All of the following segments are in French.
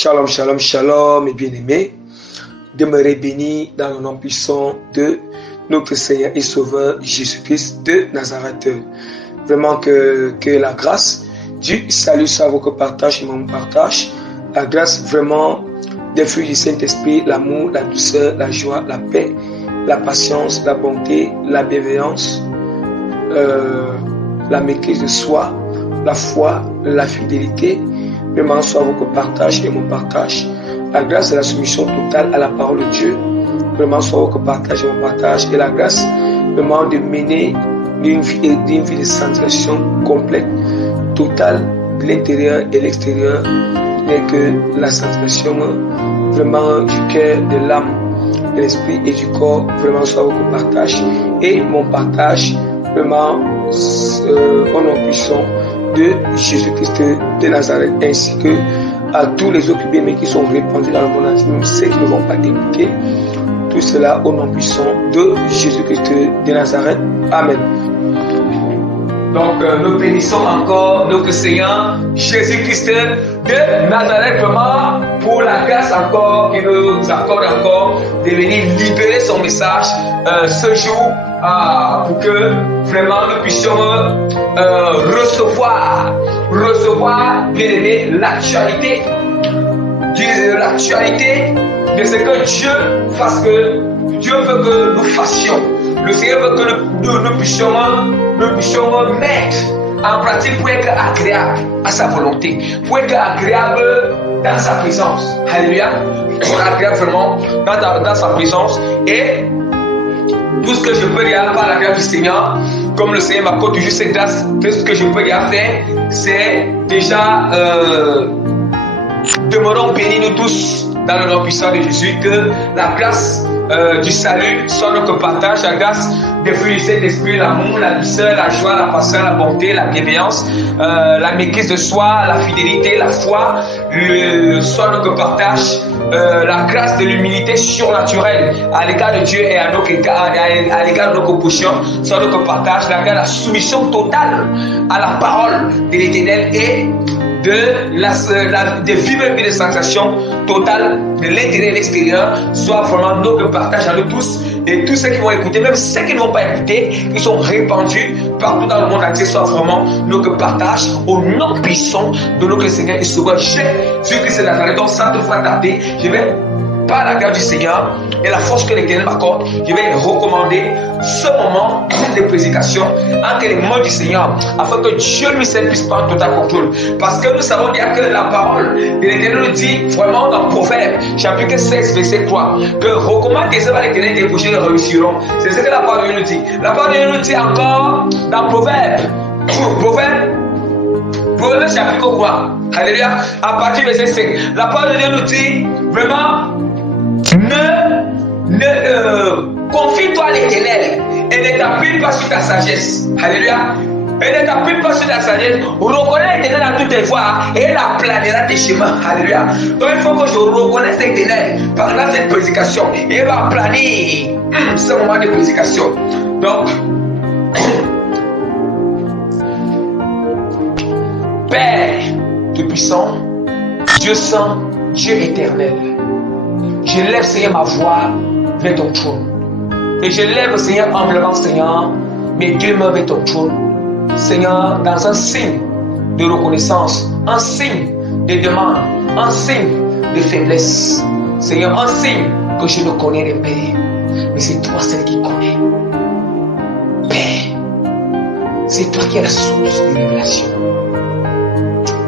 Shalom, shalom, shalom, mes bien-aimés. Demeurez bénis dans le nom puissant de notre Seigneur et Sauveur Jésus-Christ de Nazareth. Vraiment que la grâce du salut soit votre partage et mon partage. La grâce vraiment des fruits du Saint-Esprit, l'amour, la douceur, la joie, la paix, la patience, la bonté, la bienveillance, la maîtrise de soi, la foi, la fidélité. Vraiment soit votre partage et mon partage. La grâce et la soumission totale à la parole de Dieu. Vraiment soit votre partage et mon partage. Et la grâce vraiment de mener d'une vie de sanctification complète, totale, de l'intérieur et l'extérieur. Mais que la sanctification vraiment du cœur, de l'âme, de l'esprit et du corps vraiment soit votre partage. Et mon partage vraiment au nom puissant de Jésus-Christ de Nazareth, ainsi que à tous les autres bien qui sont répandus dans le monde entier, même ceux qui ne vont pas écouter. Tout cela au nom puissant de Jésus-Christ de Nazareth. Amen. Donc nous bénissons encore notre Seigneur Jésus-Christ de Nazareth vraiment pour la grâce encore qu'il nous accorde encore de venir libérer son message ce jour pour que vraiment nous puissions recevoir bien aimé l'actualité de ce que Dieu fasse, que Dieu veut que nous fassions. Le Seigneur veut que nous puissions mettre en pratique pour être agréable à sa volonté, pour être agréable dans sa présence. Alléluia. Agréable vraiment dans sa présence. Et tout ce que je peux dire par la grâce du Seigneur, comme le Seigneur m'accorde toujours cette grâce, tout ce que je peux dire faire, c'est déjà demeurons bénis nous tous dans le nom puissant de Jésus, que la grâce du salut soit notre partage, la grâce des fruits du Saint-Esprit, l'amour, la douceur, la joie, la patience, la bonté, la bienveillance, la maîtrise de soi, la fidélité, la foi, soit notre partage, la grâce de l'humilité surnaturelle à l'égard de Dieu et à l'égard de nos positions, soit notre partage, la grâce de la soumission totale à la parole de l'Éternel et de vivre une vie de sensation totale de l'intérieur et de l'extérieur, soit vraiment notre partage à nous tous, et tous ceux qui vont écouter, même ceux qui ne vont pas écouter, qui sont répandus partout dans le monde entier, soit vraiment notre partage au nom puissant de notre Seigneur et Sauveur Jésus-Christ de Nazareth. Donc sans toutefois tarder, je vais, par la grâce du Seigneur et la force que l'Éternel m'accorde, je vais recommander ce moment de prédication entre les mains du Seigneur, afin que Dieu lui seul puisse prendre total contrôle. Parce que nous savons bien que la parole de l'Éternel nous dit vraiment dans Proverbe, chapitre 16, verset 3, que recommande tes œuvres à l'Éternel, tes projets réussiront. C'est ce que la parole de Dieu nous dit. La parole de Dieu nous dit encore dans Proverbe chapitre 3, alléluia, à partir du verset 5. La parole de Dieu nous dit vraiment, confie-toi à l'Éternel et ne t'appuie pas sur ta sagesse. Alléluia. Et ne t'appuie pas sur ta sagesse. Reconnais l'Éternel dans toutes tes voies et elle aplanera tes chemins. Alléluia. Donc il faut que je reconnaisse l'Éternel pendant cette prédication. Et elle va aplanir ce moment de prédication. Donc, Père Tout-Puissant, Dieu Saint, Dieu éternel, je lève, Seigneur, ma voix vers ton trône. Et je lève, Seigneur, humblement, Seigneur, mes deux mains vers ton trône. Seigneur, dans un signe de reconnaissance, un signe de demande, un signe de faiblesse. Seigneur, un signe que je ne connais les Père. Mais c'est toi, celle qui connais. Père, c'est toi qui as la source de révélation.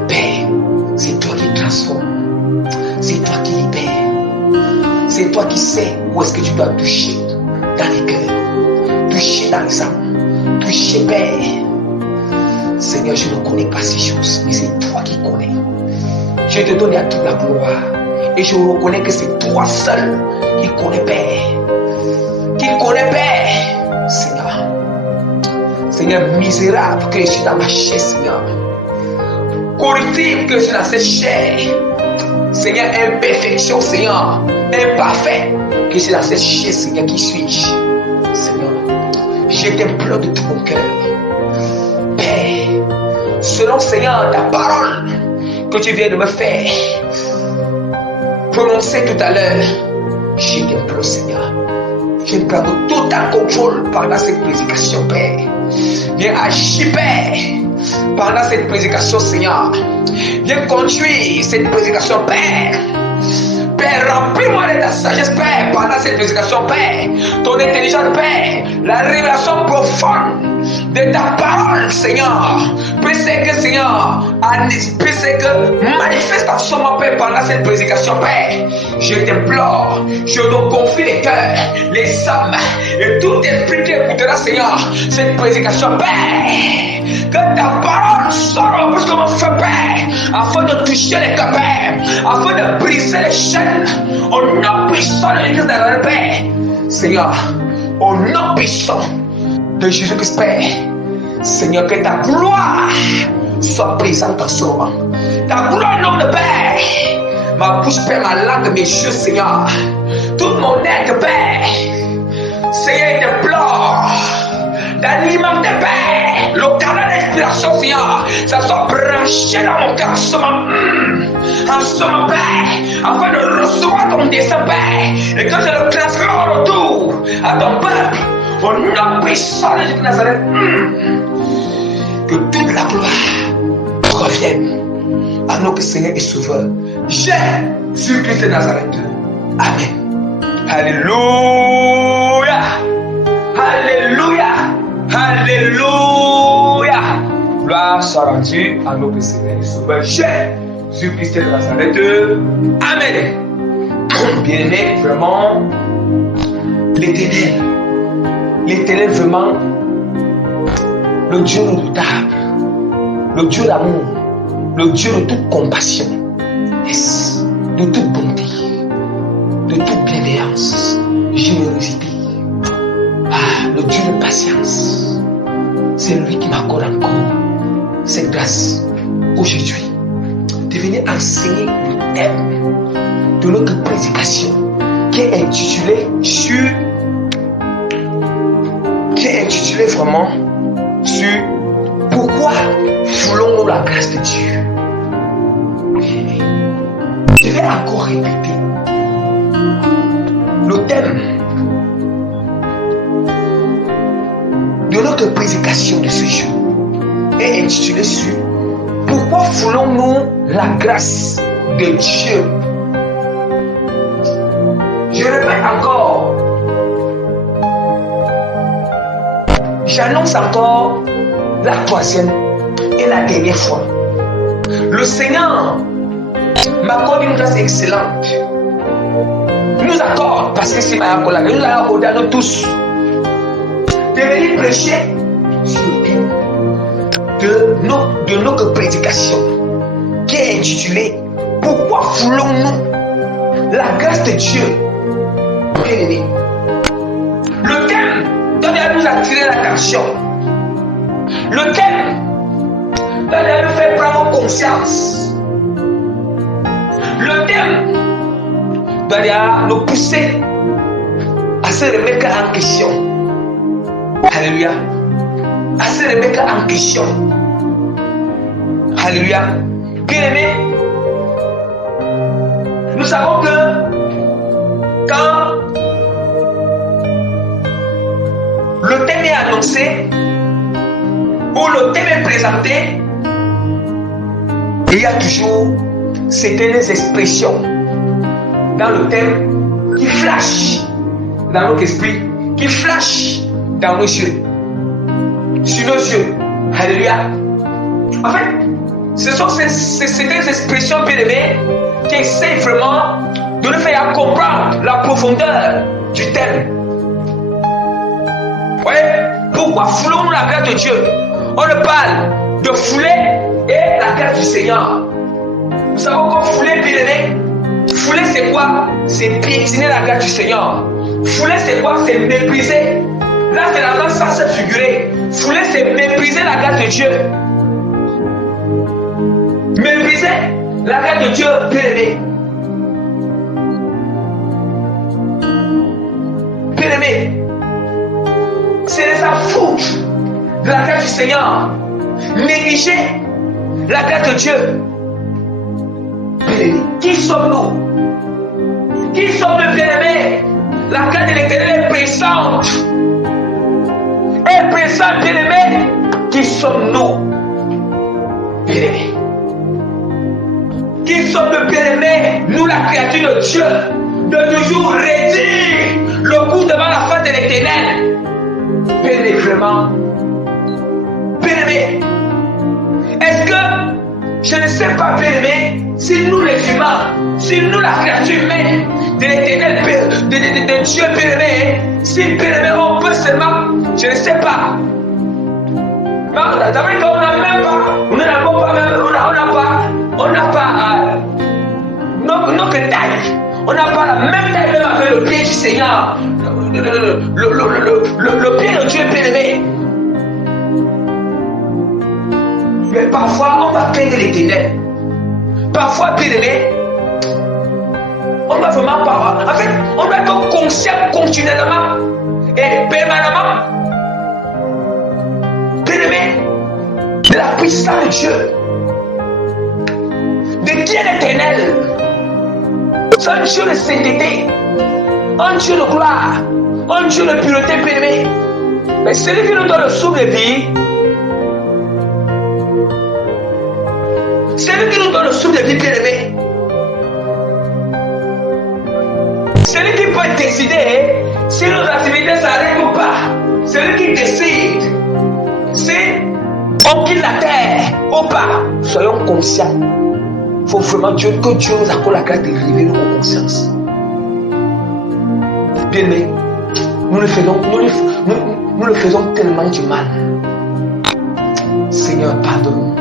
Père, c'est toi qui transforme. C'est toi qui libère. C'est toi qui sais où est-ce que tu dois toucher dans les cœurs, toucher dans les âmes, toucher, Père. Seigneur, je ne connais pas ces choses, mais c'est toi qui connais. Je te donne à toute la gloire et je reconnais que c'est toi seul qui connais, Père. Qui connais, Père. Seigneur. Seigneur, misérable que je suis dans ma chair, Seigneur. Corruptible que je suis dans cette chair. Seigneur, imperfection, Seigneur, imparfait, que c'est dans cette chair, Seigneur, qui suis-je. Seigneur, je t'implore de tout mon cœur. Père, selon, Seigneur, ta parole que tu viens de me faire, prononcé tout à l'heure. Je t'implore, Seigneur. Je prends total contrôle pendant cette prédication, Père. Viens agir, Père, pendant cette prédication, Seigneur. Viens conduire cette prédication, Père. Père, remplis-moi de ta sagesse, Père, pendant cette prédication, Père. Ton intelligence, Père. La révélation profonde de ta parole, Seigneur. Puisse que, Seigneur, puisse que manifestation, mon Père, pendant cette prédication, Père. Je t'implore, je te confie les cœurs, les âmes et tout esprit qui écoutera, Seigneur, cette prédication, Père. Que ta parole sorte plus comme un feu, Père, afin de toucher les cœurs, Père, afin de briser les chaînes, au nom puissant de l'Église de la Père. Seigneur, au nom puissant de Jésus-Christ, Père, Seigneur, que ta gloire soit présente en ce moment. Ta gloire, nom de Père, ma bouche, Père, ma langue, mes yeux, Seigneur, tout mon être, Père, Seigneur, je t'implore d'alimenter, Père, le canal d'inspiration, Seigneur, ça soit branché dans mon cœur en ce moment, Père, afin de recevoir ton dessein, Père, et que je le transmets en retour à ton peuple, au nom puissant de Jésus de Nazareth. Que toute la gloire revienne à notre Seigneur et Sauveur, Jésus-Christ de Nazareth. Amen. Alléluia. Alléluia. Alléluia. Gloire soit rendue à notre Seigneur et Sauveur, Jésus-Christ de Nazareth. Amen. Bien-aimé, vraiment, l'Éternel, vraiment, le Dieu redoutable, le Dieu d'amour, le Dieu de toute compassion, de toute bonté, de toute bienveillance, générosité, le Dieu de patience, c'est lui qui m'accorde encore cette grâce aujourd'hui de venir enseigner le thème de notre prédication qui est intitulé vraiment sur pourquoi voulons-nous la grâce de Dieu. Je vais encore répéter le thème de notre prédication de ce jour est intitulé sur pourquoi voulons-nous la grâce de Dieu. Je répète encore, j'annonce encore la troisième et la dernière fois. Le Seigneur m'accorde une grâce excellente. Il nous accorde, parce que c'est ma accorde, il nous a accordé à nous tous de venir prêcher sur le thème de notre prédication qui est intitulée pourquoi voulons-nous la grâce de Dieu. Bien-aimé, le thème doit nous attirer l'attention. Le thème doit nous faire prendre conscience. Le thème doit nous pousser à se remettre en question. Alléluia. À se remettre en question. Alléluia. Bien-aimé, nous savons que quand le thème est annoncé ou le thème est présenté, il y a toujours certaines expressions dans le thème qui flashent dans notre esprit, qui flashent dans nos yeux, sur nos yeux. Alléluia. En fait, ce sont certaines expressions bien-aimées qui essaient vraiment de nous faire comprendre la profondeur du thème. Voyez, pourquoi foulons-nous la grâce de Dieu? On ne parle de fouler et la grâce du Seigneur. Nous savons qu'on fouler, bien-aimé. Fouler, c'est quoi? C'est piétiner la grâce du Seigneur. Fouler, c'est quoi? C'est mépriser. Là, c'est la grâce sans se figurer. Fouler, c'est mépriser la grâce de Dieu. Mépriser la grâce de Dieu, bien-aimé. Bien-aimé, c'est sa faute de la grâce du Seigneur. Négliger la grâce de Dieu. Bien-aimé, qui sommes-nous Qui sommes-nous, bien-aimés? La grâce de l'Éternel est présente. Est présente, bien-aimés. Qui sommes-nous, bien-aimés? Qui sommes-nous, bien-aimés? Nous, la créature de Dieu, de toujours réduire le coup devant la face de l'Éternel. Bien-aimés, vraiment. Bien-aimés. Est-ce que, je ne sais pas, bien-aimés, si nous les humains, si nous la créature humaine de l'Éternel, de Dieu, bien-aimé, si bien-aimé, on peut seulement, je ne sais pas. Non, on n'a même pas, on n'a pas même, on n'a pas, notre taille. On n'a pas la même taille même avec le pied du Seigneur. Le pied de Dieu bien-aimé. Mais parfois, on va plaindre l'Éternel. Parfois, bien-aimé, on va vraiment pas. En fait, on doit être conscient continuellement et permanemment, bien-aimé, de la puissance de Dieu, de qui est l'Éternel. C'est un Dieu de sainteté, un Dieu de gloire, un Dieu de pureté, bien-aimé. Mais celui qui nous donne le souffle de vie, celui qui nous donne le souffle de vie, bien-aimé, celui qui peut décider si nos activités s'arrêtent ou pas, celui qui décide si on quitte la terre ou pas, soyons conscients. Il faut vraiment que Dieu nous accorde la grâce de révéler nos consciences. Bien-aimés, nous le faisons tellement du mal. Seigneur, pardonne-nous.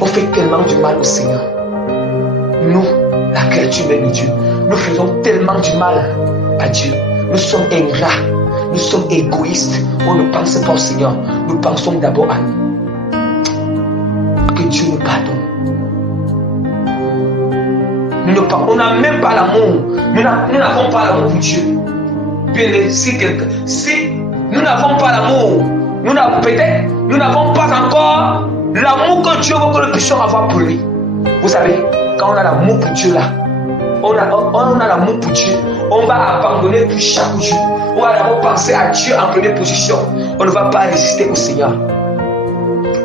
On fait tellement du mal au Seigneur. Nous, la créature humaine de Dieu, nous faisons tellement du mal à Dieu. Nous sommes ingrats, nous sommes égoïstes. On ne pense pas au Seigneur, nous pensons d'abord à nous. Que Dieu nous pardonne. On n'a même pas l'amour. Nous n'avons pas l'amour pour Dieu. Bien, si nous n'avons pas l'amour, nous n'avons pas encore l'amour que Dieu veut que nous puissions avoir pour lui. Vous savez, quand on a l'amour pour Dieu là, on a l'amour pour Dieu, on va abandonner tout chaque jour. On va d'abord penser à Dieu en première position. On ne va pas résister au Seigneur.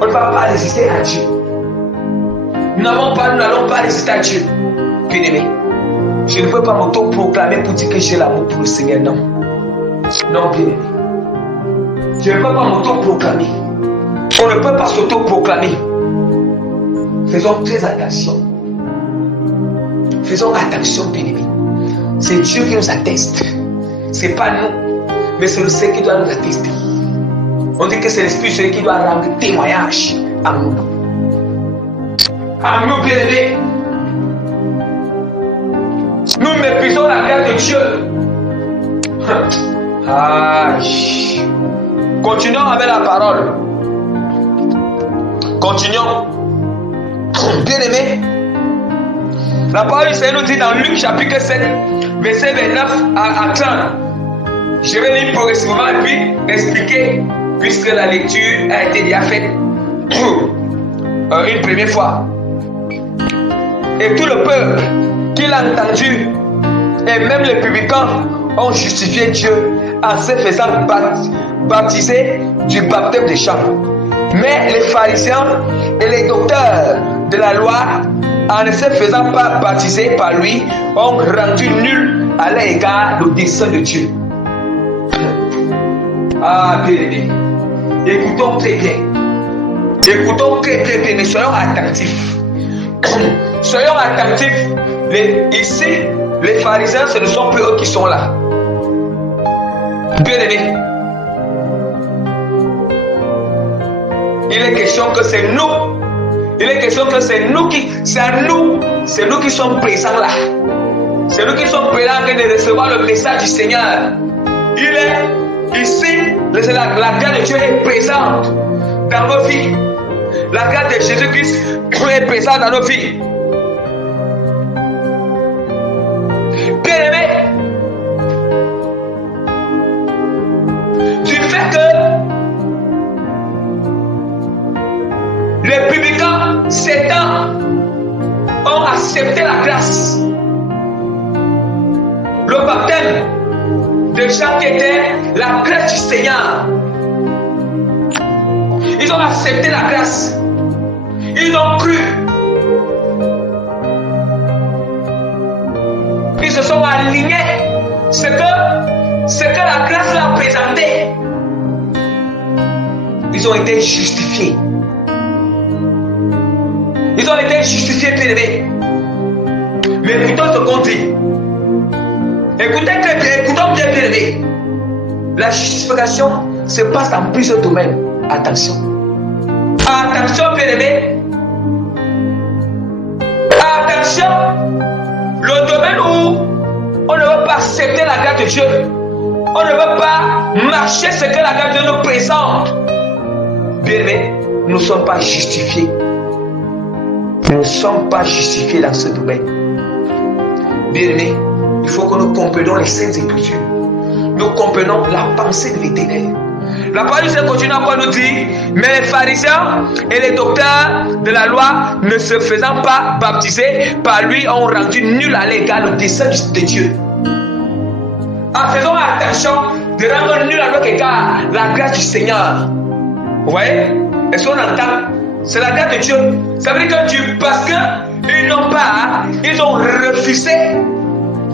On ne va pas résister à Dieu. Nous n'allons pas résister à Dieu. Bien-aimé, je ne peux pas m'auto-proclamer pour dire que j'ai l'amour pour le Seigneur, non. Non, bien-aimé. Je ne peux pas m'auto-proclamer. On ne peut pas s'auto-proclamer. Faisons très attention. Faisons attention, bien-aimé. C'est Dieu qui nous atteste. Ce n'est pas nous, mais c'est le Seigneur qui doit nous attester. On dit que c'est l'Esprit celui qui doit rendre témoignage à nous. À nous, bien-aimés. Nous méprisons la grâce de Dieu. Continuons avec la parole. Continuons. Bien-aimés, la parole du Seigneur nous dit dans Luc chapitre 7, verset 29 à 30. Je vais lire progressivement et puis expliquer, puisque la lecture a été déjà faite une première fois. Et tout le peuple qui l'a entendu, et même les publicains, ont justifié Dieu en se faisant baptiser du baptême des Jean. Mais les pharisiens et les docteurs de la loi, en ne se faisant pas baptiser par lui, ont rendu nul à l'égard le dessein de Dieu. Ah, bien-aimés, écoutons très bien. Écoutons très bien, mais soyons attentifs. Soyons attentifs. Ici, les pharisiens, ce ne sont plus eux qui sont là. Bien-aimés, il est question que c'est nous. Il est question que c'est nous qui sommes présents là. C'est nous qui sommes présents en train de recevoir le message du Seigneur. Il est ici, la grâce de Dieu est présente dans vos vies. La grâce de Jésus-Christ est présente dans nos vies. Bien-aimés, du fait que les publicains, 7 ans, ont accepté la grâce, le baptême de Jean qui était la grâce du Seigneur. Ils ont accepté la grâce. Ils ont cru. Ils se sont alignés. Ce que la grâce leur a présenté. Ils ont été justifiés. Ils ont été justifiés, bien-aimés. Mais écoutons ce qu'on dit. Écoutez très bien, écoutons bien, bien-aimés. La justification se passe dans plusieurs domaines. Attention. Attention, bien-aimés. Attention. Le domaine où on ne veut pas accepter la grâce de Dieu. On ne veut pas marcher ce que la grâce de Dieu nous présente. Bien-aimés, nous ne sommes pas justifiés. Nous ne sommes pas justifiés dans ce domaine. Bien-aimés, il faut que nous comprenions les saintes écritures. Nous comprenons la pensée de l'Éternel. La parole du Seigneur continue encore à nous dire, mais les pharisiens et les docteurs de la loi, ne se faisant pas baptiser par lui, ont rendu nul à l'égard le dessein de Dieu. En faisant attention de rendre nul à notre égard la grâce du Seigneur. Vous voyez? Est-ce qu'on entend? C'est la grâce de Dieu. Ça veut dire que Dieu, parce qu'ils n'ont pas, ils ont refusé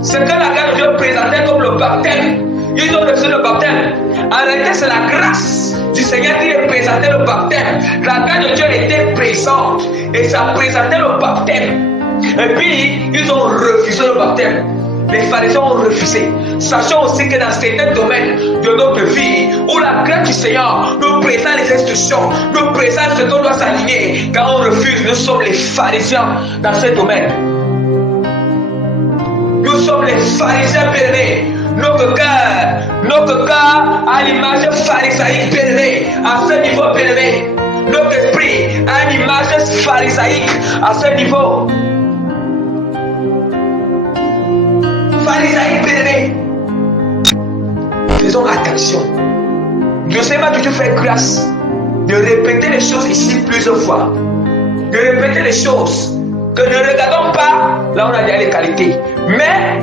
ce que la grâce de Dieu présentait comme le baptême. Ils ont refusé le baptême. En réalité, c'est la grâce du Seigneur qui représentait le baptême. La grâce de Dieu était présente et ça présentait le baptême. Et puis, ils ont refusé le baptême. Les pharisiens ont refusé. Sachant aussi que dans certains domaines de notre vie, où la grâce du Seigneur nous présente les instructions, nous présente ce qu'on doit s'aligner, quand on refuse, nous sommes les pharisiens dans ce domaine. Nous sommes les pharisiens bénis. Notre cœur a l'image pharisaïque béni, à ce niveau béni. Notre esprit a une image pharisaïque à ce niveau. Pharisaïque béni. Faisons attention. Dieu sait pas toujours faire grâce de répéter les choses ici plusieurs fois. De répéter les choses. Que ne regardons pas là où on a déjà les qualités. Mais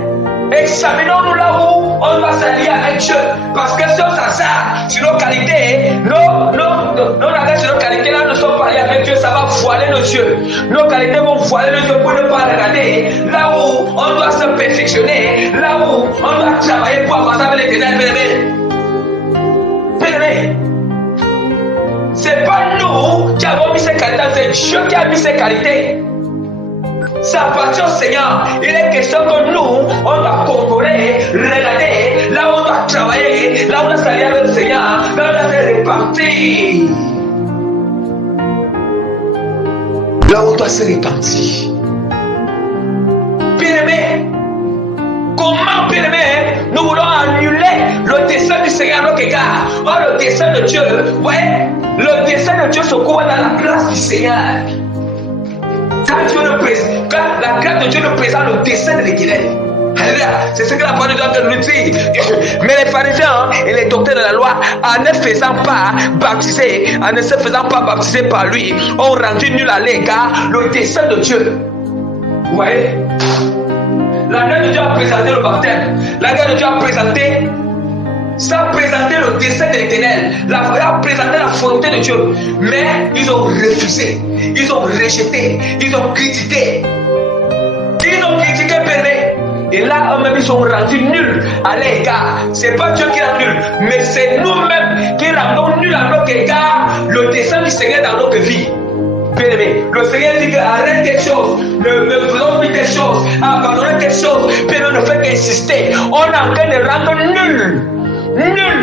examinons-nous là où on va s'allier avec Dieu. Parce que sur ça, sur nos qualités, nos regards sur nos qualités là ne sont pas alliés avec Dieu, ça va voiler nos yeux. Nos qualités vont voiler nos yeux pour ne pas regarder là où on doit se perfectionner, là où on doit travailler pour avancer avec l'Éternel. Bien-aimé, c'est pas nous qui avons mis ces qualités, c'est Dieu qui a mis ces qualités. Ça appartient au Seigneur. Il est question que nous, on doit contrôler, regarder, là où on doit travailler, là où on doit s'allier avec le Seigneur, là où on doit se répartir. Là où on doit se répartir. Bien-aimé, comment, bien-aimé, nous voulons annuler le dessein du Seigneur à notre égard? Oh, le dessein de Dieu, ouais, le dessein de Dieu se trouve dans la grâce du Seigneur. Quand la grâce de Dieu nous présente le dessein de l'Éternel. C'est ce que la parole de Dieu nous dit. Mais les pharisiens et les docteurs de la loi, en ne se faisant pas baptiser par lui, ont rendu nul à l'égard le dessein de Dieu. Vous voyez? La grâce de Dieu a présenté le baptême. La grâce de Dieu a présenté. Ça a présenté le dessein de l'Éternel. La a présenté la volonté de Dieu. Mais ils ont refusé. Ils ont rejeté. Ils ont critiqué. Ils ont critiqué Père. Et là, eux-mêmes, ils sont rendus nuls à l'égard. C'est pas Dieu qui rend nul, mais c'est nous-mêmes qui rendons nuls à notre égard le dessein du Seigneur dans notre vie. Bien-aimé, le Seigneur dit que arrête quelque chose, ne faisons plus quelque chose, abandonnez quelque chose, puis on ne fait qu'insister. On est en train de rendre nul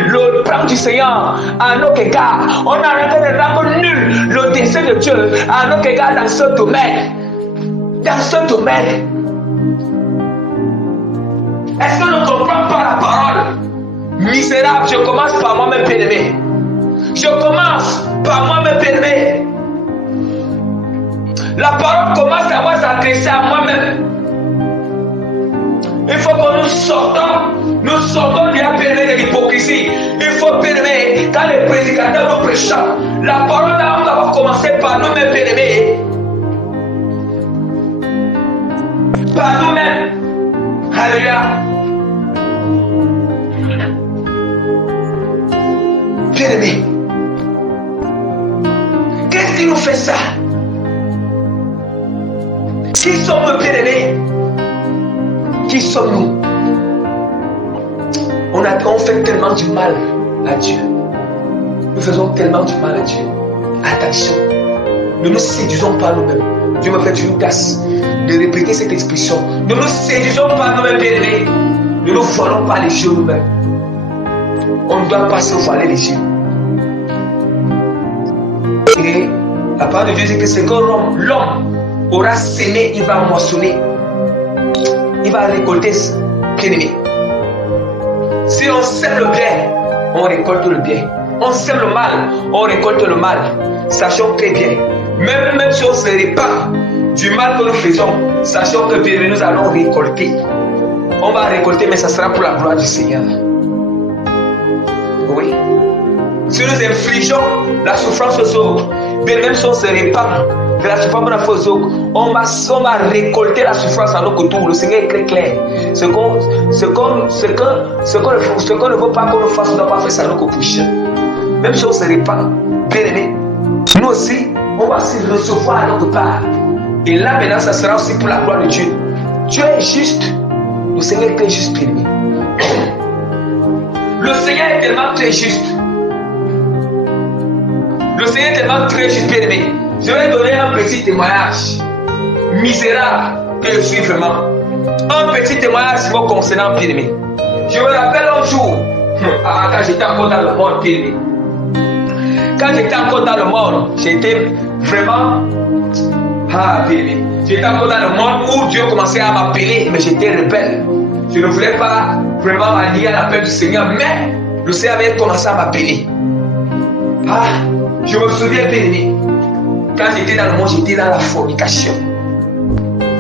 le plan du Seigneur à notre égard. On est en train de rendre nul le dessein de Dieu à notre égard dans ce domaine. Dans ce domaine. Est-ce que nous ne comprenons pas la parole? Misérable, je commence par moi-même, bien-aimé. Je commence par moi-même, bien-aimé. La parole commence à moi s'adresser à moi-même. Il faut que nous sortons de la périmètre de l'hypocrisie. Il faut périmètre quand les prédicateurs nous prêchent. La parole là, on va commencer par nous-mêmes, périmètre. Par nous-mêmes. Alléluia. Bien-aimé, qu'est-ce qui nous fait ça? Qui sommes-nous, bien-aimés? Qui sommes-nous? On fait tellement du mal à Dieu. Nous faisons tellement du mal à Dieu. Attention, ne nous séduisons pas nous-mêmes. Dieu me fait une grâce de répéter cette expression. Ne nous séduisons pas nous-mêmes, bien-aimés. Ne nous voilons pas les yeux nous-mêmes. On ne doit pas se voiler les yeux. Et la parole de Dieu dit que c'est que l'homme aura sémé, il va moissonner. Il va récolter, bien-aimé. Si on sème le bien, on récolte le bien. On sème le mal, on récolte le mal. Sachons très bien, même si on se répand du mal que nous faisons, sachons que bien nous allons récolter. On va récolter, mais ça sera pour la gloire du Seigneur. Oui. Si nous infligeons la souffrance aux autres, bien même si on se répand de la souffrance aux autres, on va récolter la souffrance à nos côtés. Le Seigneur est très clair. Ce qu'on ne veut pas qu'on nous fasse, on ne doit pas faire ça à nos prochains. Même si on se répand, bien aimé, nous aussi, on va se recevoir à notre part. Et là maintenant, ça sera aussi pour la gloire de Dieu. Dieu est juste. Le Seigneur est très juste, bien aimé. Le Seigneur est tellement très juste. Le Seigneur est tellement très juste, bien aimé. Je vais donner un petit témoignage misérable que je suis vraiment. Un petit témoignage concernant bien aimé. Je me rappelle un jour, quand j'étais encore dans le monde, bien aimé. Quand j'étais encore dans le monde, j'étais vraiment. Bien aimé. J'étais encore dans le monde où Dieu commençait à m'appeler, mais j'étais rebelle. Je ne voulais pas vraiment allier à l'appel du Seigneur, mais le Seigneur avait commencé à m'appeler. Je me souviens, bien aimé. Quand j'étais dans le monde, j'étais dans la fornication.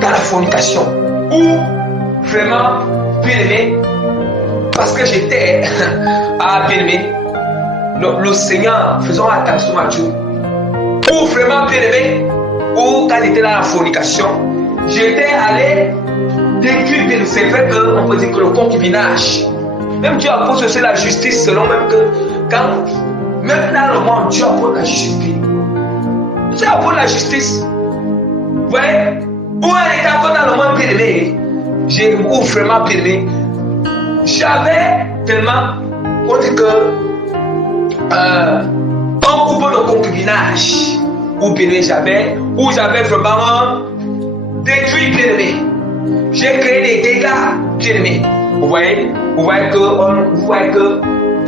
Dans la fornication. Où, vraiment, bien aimé, parce que j'étais, bien aimé, le Seigneur, faisons attention à Dieu. Où, vraiment, bien aimé, où, quand j'étais dans la fornication, j'étais allé décrire, c'est vrai qu'on peut dire que le concubinage, même Dieu appose aussi la justice, selon même que, quand, même dans le monde, Dieu appose la justice. Dieu appose la justice. Vous voyez, où elle était encore dans le monde bien aimé, où vraiment bien aimé, j'avais tellement, on dit que, un couple de concubinage, où bien aimé j'avais vraiment détruit bien aimé. J'ai créé des dégâts bien aimé. Vous voyez que,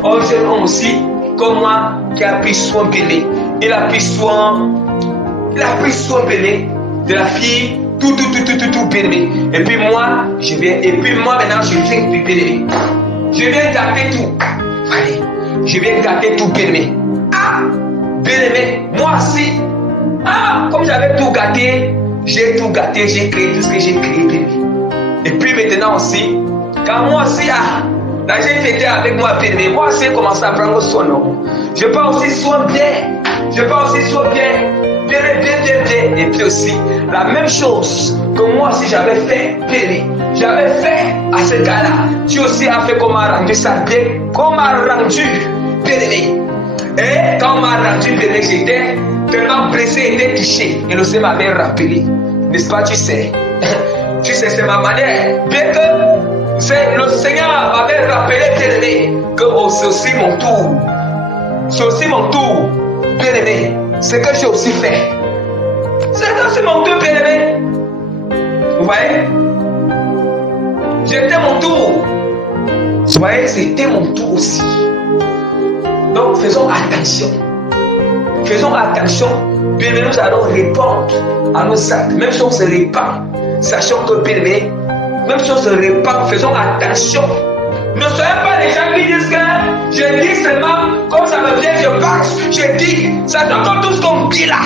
un jeune homme aussi, comme moi, qui a pris soin bien aimé. Il a pris soin bien aimé de la fille, tout bien aimé. Et puis moi maintenant je viens bien aimé. Je viens gâter tout. Allez, je viens gâter tout bien aimé. Bien aimé, moi aussi. Comme j'avais tout gâté, j'ai créé tout ce que j'ai créé bien aimé. Et puis maintenant aussi, quand moi aussi, la gente était avec moi bien aimé, moi aussi j'ai commencé à prendre son nom. Je prends aussi soin bien. Bien. Et puis aussi, la même chose que moi aussi j'avais fait, j'avais fait à ce gars-là. Tu aussi as fait qu'on m'a rendu ça bien, qu'on m'a rendu bien aimé. Et quand on m'a rendu bien aimé, j'étais tellement blessé, j'étais touché. Et le Seigneur m'avait rappelé, n'est-ce pas, tu sais, c'est ma manière. Bien que le Seigneur m'avait rappelé bien aimé, que c'est aussi mon tour. C'est aussi mon tour, bien aimé. C'est que j'ai aussi fait. C'est mon tour, bien aimé. Vous voyez? C'était mon tour. Vous voyez, c'était mon tour aussi. Donc, faisons attention. Bien aimé, nous allons répondre à nos actes. Même si on se répand, sachant que, bien aimé, même si on se répand, faisons attention. Ne soyez pas les gens qui disent que je dis seulement, comme ça me vient, je passe, je dis. Ça donne tout ce qu'on dit là.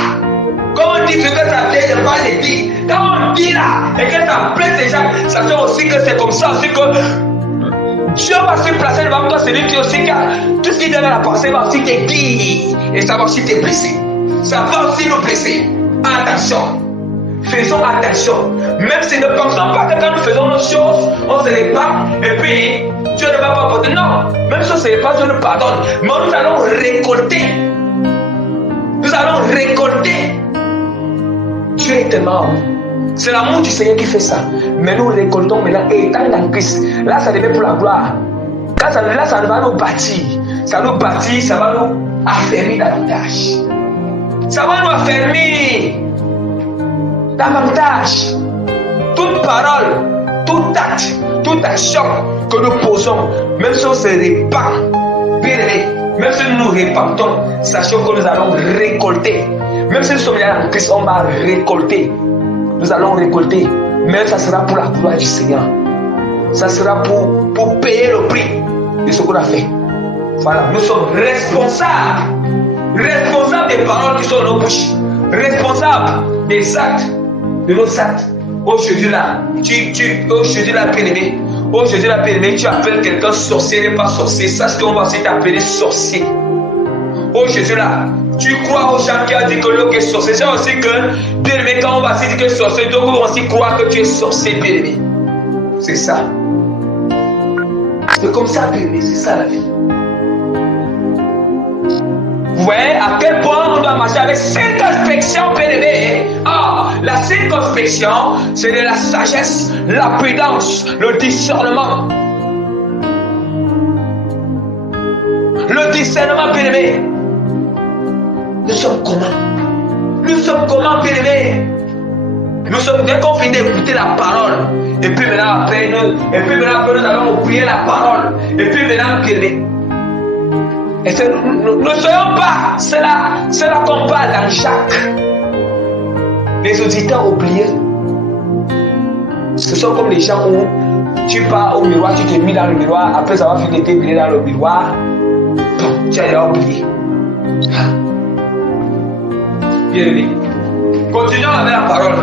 Quand on dit ce que ça vient, je passe, je dis. Quand on dit là, et que ça plaît les gens, ça fait aussi que c'est comme ça, aussi que Dieu va se placer devant toi, c'est lui qui aussi, car tout ce qui vient dans la pensée va aussi te dire. Et ça va aussi te blesser. Ça va aussi nous blesser. Attention. faisons attention. Même si ne pensons pas que quand nous faisons nos choses, on se répand et puis Dieu ne va pas pardonner. Non, même si on se répand, Dieu nous pardonne. Mais nous allons récolter. Nous allons récolter. Dieu est tellement amour. C'est l'amour du Seigneur qui fait ça. Mais nous récoltons maintenant, étant dans Christ. Là, ça devient pour la gloire. Là, ça va nous bâtir. Ça nous bâtit, ça va nous affermir davantage. Ça va nous affermir davantage. Toute parole, tout acte, toute action que nous posons, même si on se répand, bien aimé, même si nous nous répandons, sachons que nous allons récolter. Même si nous sommes là en Christ, on va récolter. Nous allons récolter. Mais ça sera pour la gloire du Seigneur. Ça sera pour payer le prix de ce qu'on a fait. Voilà, nous sommes responsables. Responsables des paroles qui sont dans nos bouches. Responsables des actes, de nos actes. Aujourd'hui là, aujourd'hui là, bien-aimé. Aujourd'hui là, bien-aimé, tu appelles quelqu'un sorcier, n'est pas sorcier. Sache qu'on va aussi t'appeler sorcier. Aujourd'hui là, tu crois aux gens qui ont dit que l'autre est sorcier. C'est aussi que, bien-aimé, quand on va aussi dire que sorcier, donc on va aussi croire que tu es sorcier, bien-aimé. C'est ça. C'est comme ça, bien-aimé, c'est ça la vie. Vous voyez à quel point on doit marcher avec circonspection, bien-aimé. Ah, la circonspection, c'est de la sagesse, la prudence, le discernement. Le discernement, bien-aimé. Nous sommes comment? Nous sommes comment, bien-aimés? Nous sommes, dès qu'on finit d'écouter la parole, et puis maintenant après nous allons oublier la parole, et puis maintenant, bien-aimés, nous ne soyons pas, c'est là qu'on parle dans Jacques. Les auditeurs oubliés, ce sont comme les gens où tu pars au miroir, tu te mets dans le miroir, après avoir fini de te briller dans le miroir, bon, tu as déjà oublié. Bien aimé. Continuons avec la parole.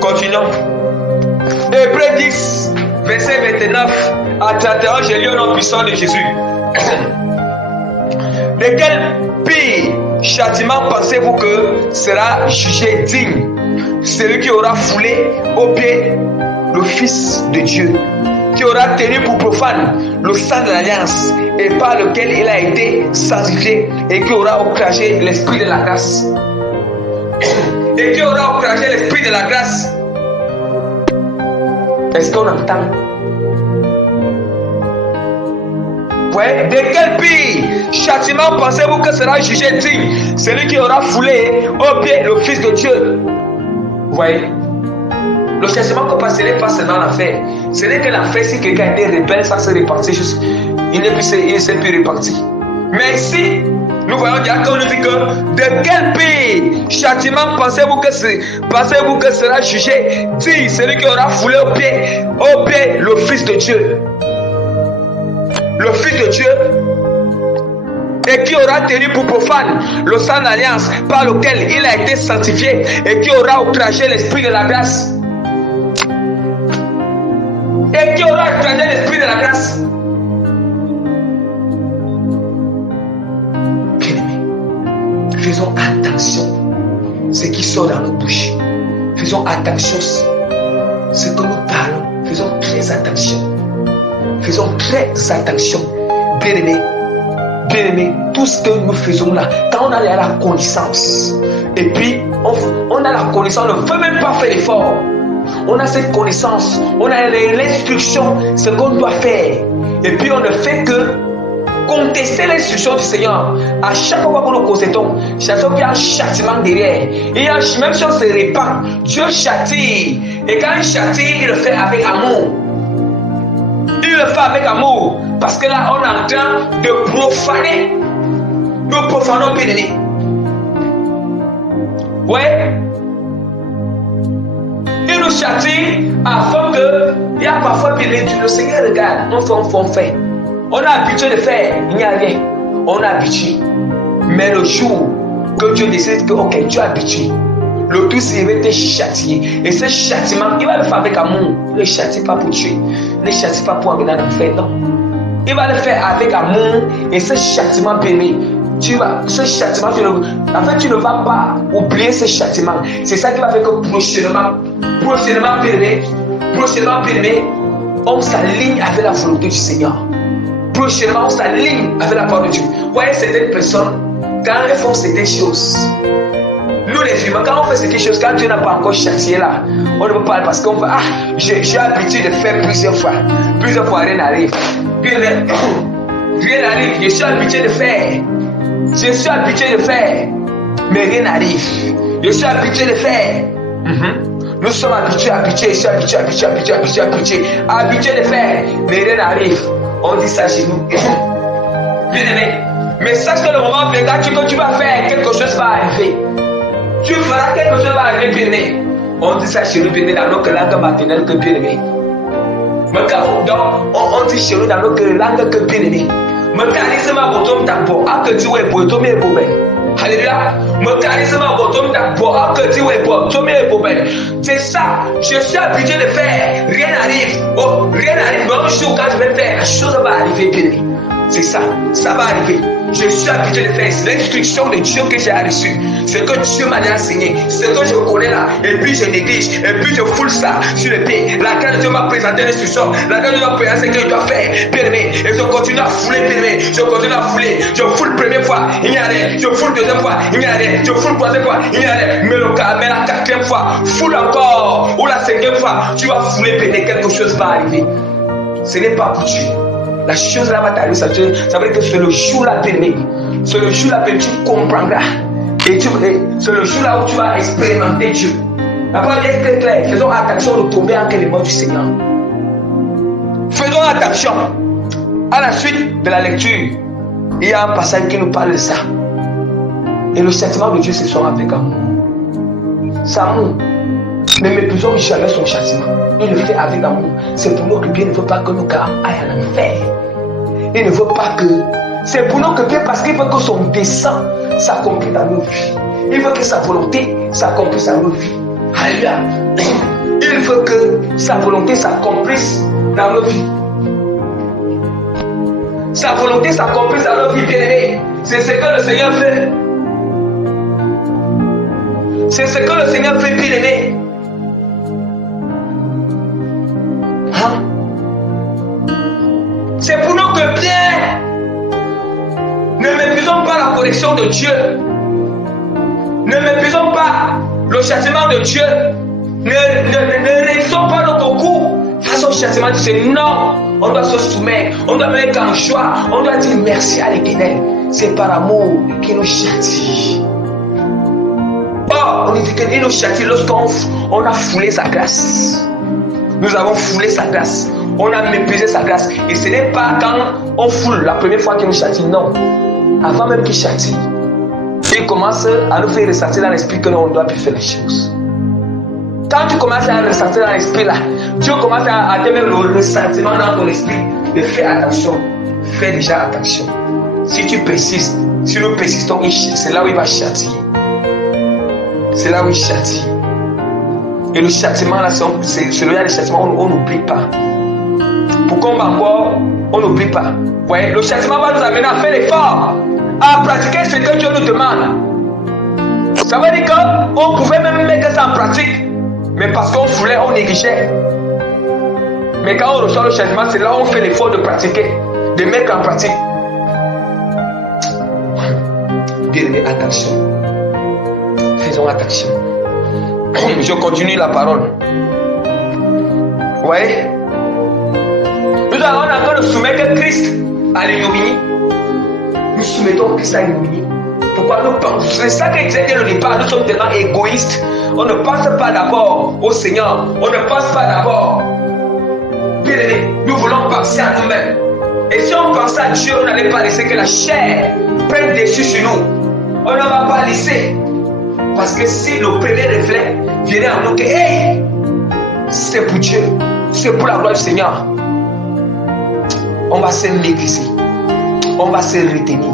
Continuons. Hébreux 10, verset 29 à 31, j'ai lu au nom puissant de Jésus. De quel pire châtiment pensez-vous que sera jugé digne celui qui aura foulé au pied le Fils de Dieu, qui aura tenu pour profane le sang de l'alliance et par lequel il a été sanctifié et qui aura outragé l'esprit de la grâce. Et qui aura outragé l'esprit de la grâce. Est-ce qu'on entend? Ouais, de quel pire châtiment pensez-vous que sera jugé digne celui qui aura foulé au pied le Fils de Dieu? Vous voyez? Le châtiment qu'on passe, ce n'est pas seulement l'enfer. Ce n'est que l'enfer, si quelqu'un a été rebelle, ça se répartit juste. Il ne s'est plus réparti. Mais ici, nous voyons directement qu'on nous dit que de quel pays châtiment pensez-vous que sera jugé digne celui qui aura foulé au pied le Fils de Dieu. Le Fils de Dieu, et qui aura tenu pour profane le sang d'alliance par lequel il a été sanctifié et qui aura outragé l'esprit de la grâce. Et qui aura outragé l'esprit de la grâce. Bien-aimés, faisons attention à ce qui sort dans nos bouches. Faisons attention à ce que nous parlons. Faisons très attention. Faisons très attention. Bien-aimés, bien-aimés, tout ce que nous faisons là, quand on a la connaissance, et puis on a la connaissance, on ne veut même pas faire l'effort. On a cette connaissance, on a l'instruction, ce qu'on doit faire. Et puis on ne fait que contester l'instruction du Seigneur. À chaque fois que nous contestons, chaque fois qu'il y a un châtiment derrière, et même si on se répand, Dieu châtie. Et quand il châtie, il le fait avec amour. Il le fait avec amour. Parce que là, on est en train de profaner. Nous profanons, bien-aimés. Ouais. Il nous châtie afin que, il y a parfois, bien-aimés, le Seigneur regarde, on fait. On a habitué de faire, il n'y a rien. On a habitué. Mais le jour que Dieu décide que, ok, tu es habitué, le tout c'est de te châtier. Et ce châtiment, il va le faire avec amour. Il ne le châtie pas pour tuer. Il ne le châtie pas pour amener dans l'enfer, non. Il va le faire avec amour. Et ce châtiment, bien-aimé, ce châtiment, en fait, tu ne vas pas oublier ce châtiment. C'est ça qui va faire que prochainement, bien-aimé, on s'aligne avec la volonté du Seigneur. Prochainement, on s'aligne avec la parole de Dieu. Vous voyez, certaines personnes, quand elles font certaines choses, nous les humains, quand on fait certaines choses, quand Dieu n'a pas encore châtié là, on ne peut pas parce qu'on va, j'ai l'habitude de faire plusieurs fois, rien n'arrive. Rien n'arrive, je suis habitué de faire. Mais rien n'arrive. Je suis habitué de faire. Nous sommes habitués de faire, mais rien n'arrive. On dit ça chez nous. Bien aimé, mais sache que le moment viendra que tu vas faire, quelque chose va arriver. Tu feras quelque chose va arriver, bien aimé. On dit ça chez nous, bien aimé, dans notre langue maternelle que bien aimé. On dit chez nous dans notre langue que bien aimé. Mécanisme bottom d'abord, à que tu es bottom et bobel. Alléluia. Mécanisme bottom d'abord, à que tu es bottom et bobel. C'est ça, je suis habitué de faire. Rien n'arrive. Oh, rien n'arrive. Mais un jour, quand je vais faire, la chose va arriver, bien aimé. C'est ça, ça va arriver. Je suis habitué de faire. C'est l'instruction de Dieu que j'ai reçue. C'est que Dieu m'a enseigné. C'est que je connais là. Et puis je néglige. Et puis je foule ça sur le pied. Laquelle Dieu m'a présenté l'instruction. Laquelle Dieu m'a présenté ce que je dois faire. Bien aimé. Et je continue à fouler, bien aimé. Je continue à fouler. Je foule première fois. Il y a rien. Je foule deuxième fois. Il y a rien. Je foule troisième fois. Il y a rien. Mais la quatrième fois. Foule encore. Ou la cinquième fois. Tu vas fouler, bien aimé. Quelque chose va arriver. Ce n'est pas pour Dieu. La chose là va t'arriver, ça veut dire que c'est le jour-là, bien-aimé. C'est le jour-là que tu comprendras. Et c'est le jour-là où tu vas expérimenter Dieu. La parole est très claire. Faisons attention de tomber en quelque mot du Seigneur. Faisons attention. À la suite de la lecture, il y a un passage qui nous parle de ça. Et le châtiment de Dieu, c'est son avec amour. C'est amour. Ne méprisons jamais son châtiment. Il le fait avec amour. C'est pour nous que Dieu ne veut pas que nos cœurs aillent en enfer. Il ne veut pas que. C'est pour nous que Dieu, parce qu'il veut que son dessein s'accomplisse dans nos vies. Il veut que sa volonté s'accomplisse dans nos vies. Alléluia. Il veut que sa volonté s'accomplisse dans nos vies. Sa volonté s'accomplisse dans nos vies, bien-aimés. C'est ce que le Seigneur fait. C'est ce que le Seigneur fait, bien-aimés. C'est pour nous que bien ne méprisons pas la correction de Dieu. Ne méprisons pas le châtiment de Dieu. Ne réduisons pas notre goût à son châtiment de Dieu. Non, on doit se soumettre. On doit mettre en joie. On doit dire merci à l'Éternel. C'est par amour qu'il nous châtie. Oh, on dit qu'il nous châtie lorsqu'on a foulé sa grâce. Nous avons foulé sa grâce. On a méprisé sa grâce. Et ce n'est pas quand on foule la première fois qu'il nous châtie. Non. Avant même qu'il châtie, il commence à nous faire ressentir dans l'esprit que on ne doit plus faire les choses. Quand tu commences à ressentir dans l'esprit là, Dieu commence à te mettre le sentiment dans ton esprit de faire attention. Fais déjà attention. Si tu persistes, si nous persistons, c'est là où il va châtier. C'est là où il châtie. Et le châtiment là, c'est celui-là, le châtiment, on n'oublie pas. Pourquoi on n'oublie pas? Vous voyez, le châtiment va nous amener à faire l'effort, à pratiquer ce que Dieu nous demande. Ça veut dire qu'on pouvait même mettre ça en pratique, mais parce qu'on voulait, on négligeait. Mais quand on reçoit le châtiment, c'est là où on fait l'effort de pratiquer, de mettre en pratique. Bien aimé, attention. Faisons attention. Je continue la parole. Vous voyez? Nous avons encore de soumettre Christ à l'ignominie. Nous soumettons Christ à l'ignominie. Pourquoi nous pensons? C'est ça que disait dès le départ. Nous sommes tellement égoïstes. On ne pense pas d'abord au Seigneur. On ne pense pas d'abord. Bien aimé, nous voulons penser à nous-mêmes. Et si on pensait à Dieu, on n'allait pas laisser que la chair prenne dessus sur nous. On ne va pas laisser. Parce que si le premier reflet venait en nous que hey, c'est pour Dieu, c'est pour la gloire du Seigneur, on va se maîtriser, on va se retenir.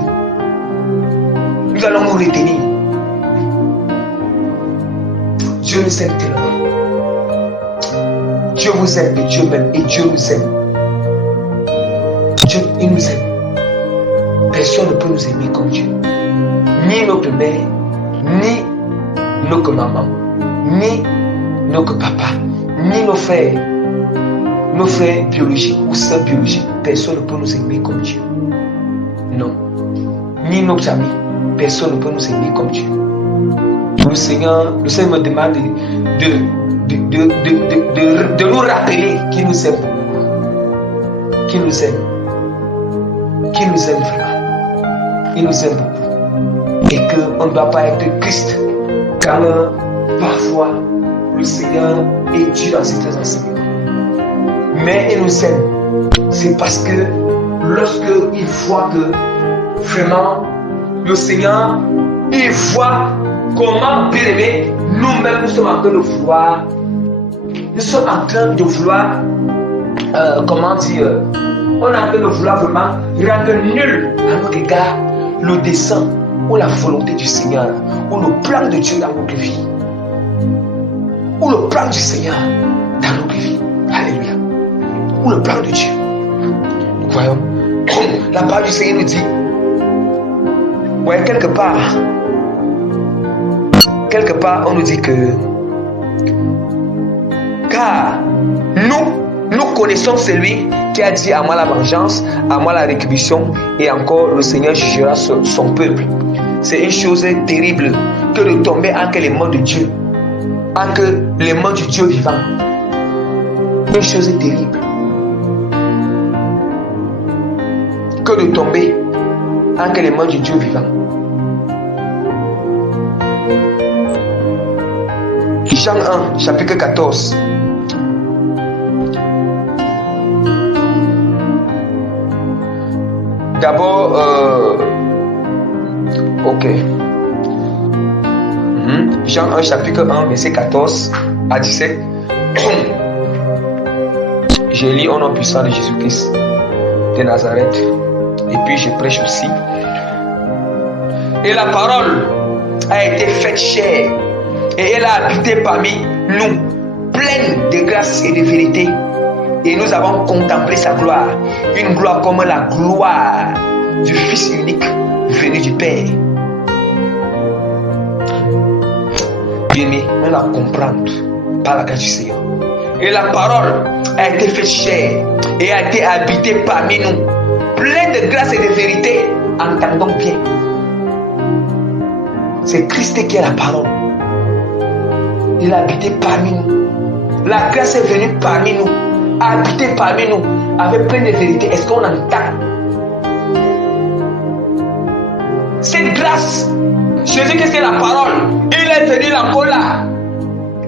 Nous allons nous retenir. Dieu nous aime tellement. Dieu vous aime et Dieu m'aime et Dieu nous aime. Dieu, il nous aime. personne ne peut nous aimer comme Dieu. Ni notre mère, ni notre maman, ni notre papa, ni nos frères biologiques ou sœurs biologiques. Personne ne peut nous aimer comme Dieu. Non. Ni nos amis. Personne ne peut nous aimer comme Dieu. Le Seigneur me demande de nous rappeler qu'il nous aime beaucoup. Qu'il nous aime. Qu'il nous aime vraiment. Il nous aime beaucoup. Et qu'on ne doit pas être triste quand parfois le Seigneur est dur dans certains enseignements. Mais il nous aime. C'est parce que lorsqu'il voit que vraiment le Seigneur, il voit comment, bien aimé, nous-mêmes nous sommes en train de vouloir. Nous sommes en train de vouloir, comment dire, on est en train de vouloir vraiment rendre nul à notre égard le dessein ou la volonté du Seigneur, ou le plan de Dieu dans notre vie, ou le plan du Seigneur dans notre vie. Alléluia. Ou le plan de Dieu. Nous voyons, la parole du Seigneur nous dit, ouais, quelque part, on nous dit que, car nous connaissons celui qui a dit à moi la vengeance, à moi la rétribution, et encore le Seigneur jugera son peuple. C'est une chose terrible que de tomber entre les mains de Dieu, entre les mains du Dieu vivant. Une chose terrible que de tomber entre les mains du Dieu vivant. Jean 1, chapitre 14. D'abord, ok. Jean 1, chapitre 1, verset 14 à 17. Je lis au nom puissant de Jésus-Christ de Nazareth. Et puis je prêche aussi. Et la parole a été faite chair. Et elle a habité parmi nous, pleine de grâce et de vérité. Et nous avons contemplé sa gloire. Une gloire comme la gloire du Fils unique venu du Père. Bien-aimés, on la comprend par la grâce du Seigneur. Et la parole a été faite chair et a été habitée parmi nous, pleine de grâce et de vérité. Entendons bien. C'est Christ qui est la parole. Il a habité parmi nous. La grâce est venue parmi nous, a habité parmi nous, avec plein de vérité. Est-ce qu'on entend? Cette grâce, Jésus, qu'est-ce que c'est la parole? Il est venu encore là.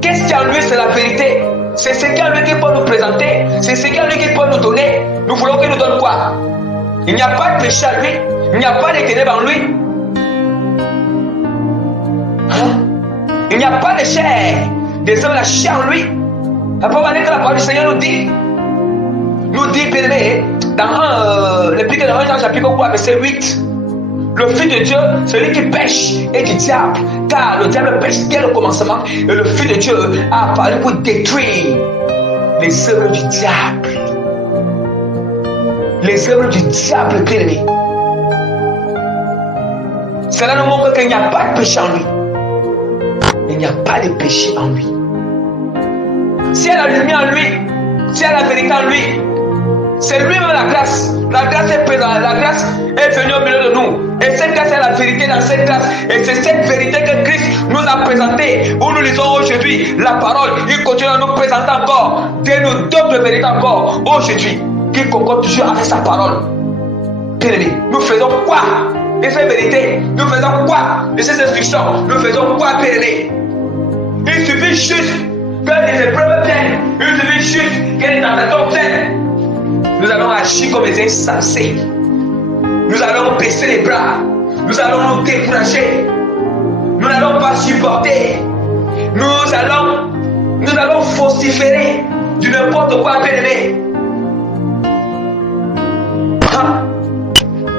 Qu'est-ce qu'il y a en lui? C'est la vérité. C'est ce qu'il y a en lui qui peut nous présenter. C'est ce qu'il y a en lui qui peut nous donner. Nous voulons qu'il nous donne quoi? Il n'y a pas de péché en lui. Il n'y a pas de ténèbres en lui. Il n'y a pas de chair, des hommes la chair en lui. La parole que la parole du Seigneur nous dit, bien aimé, dans l'Épître de Jean chapitre 3, verset 8, le Fils de Dieu, celui qui pêche, est du diable, car le diable pêche dès le commencement, et le Fils de Dieu a apparu pour détruire les œuvres du diable. Les œuvres du diable, bien aimé. Cela nous montre qu'il n'y a pas de péché en lui. Il n'y a pas de péché en lui. Si elle a la lumière en lui, si elle a la vérité en lui, c'est lui-même la grâce. La grâce est présente, la grâce est venue au milieu de nous. Et cette grâce est la vérité dans cette grâce. Et c'est cette vérité que Christ nous a présentée. Où nous lisons aujourd'hui la parole. Il continue à nous présenter encore. Dieu nous d'autres vérités encore aujourd'hui. Qui concorde toujours avec sa parole. Bien-aimés, nous faisons quoi de cette vérité? Nous faisons quoi de ces instructions? Nous faisons quoi, bien-aimés? Il suffit juste que les épreuves viennent. Il suffit juste que les tentations viennent. Nous allons agir comme des insensés. Nous allons baisser les bras. Nous allons nous décourager. Nous n'allons pas supporter. Nous allons vociférer du n'importe quoi, bien-aimé.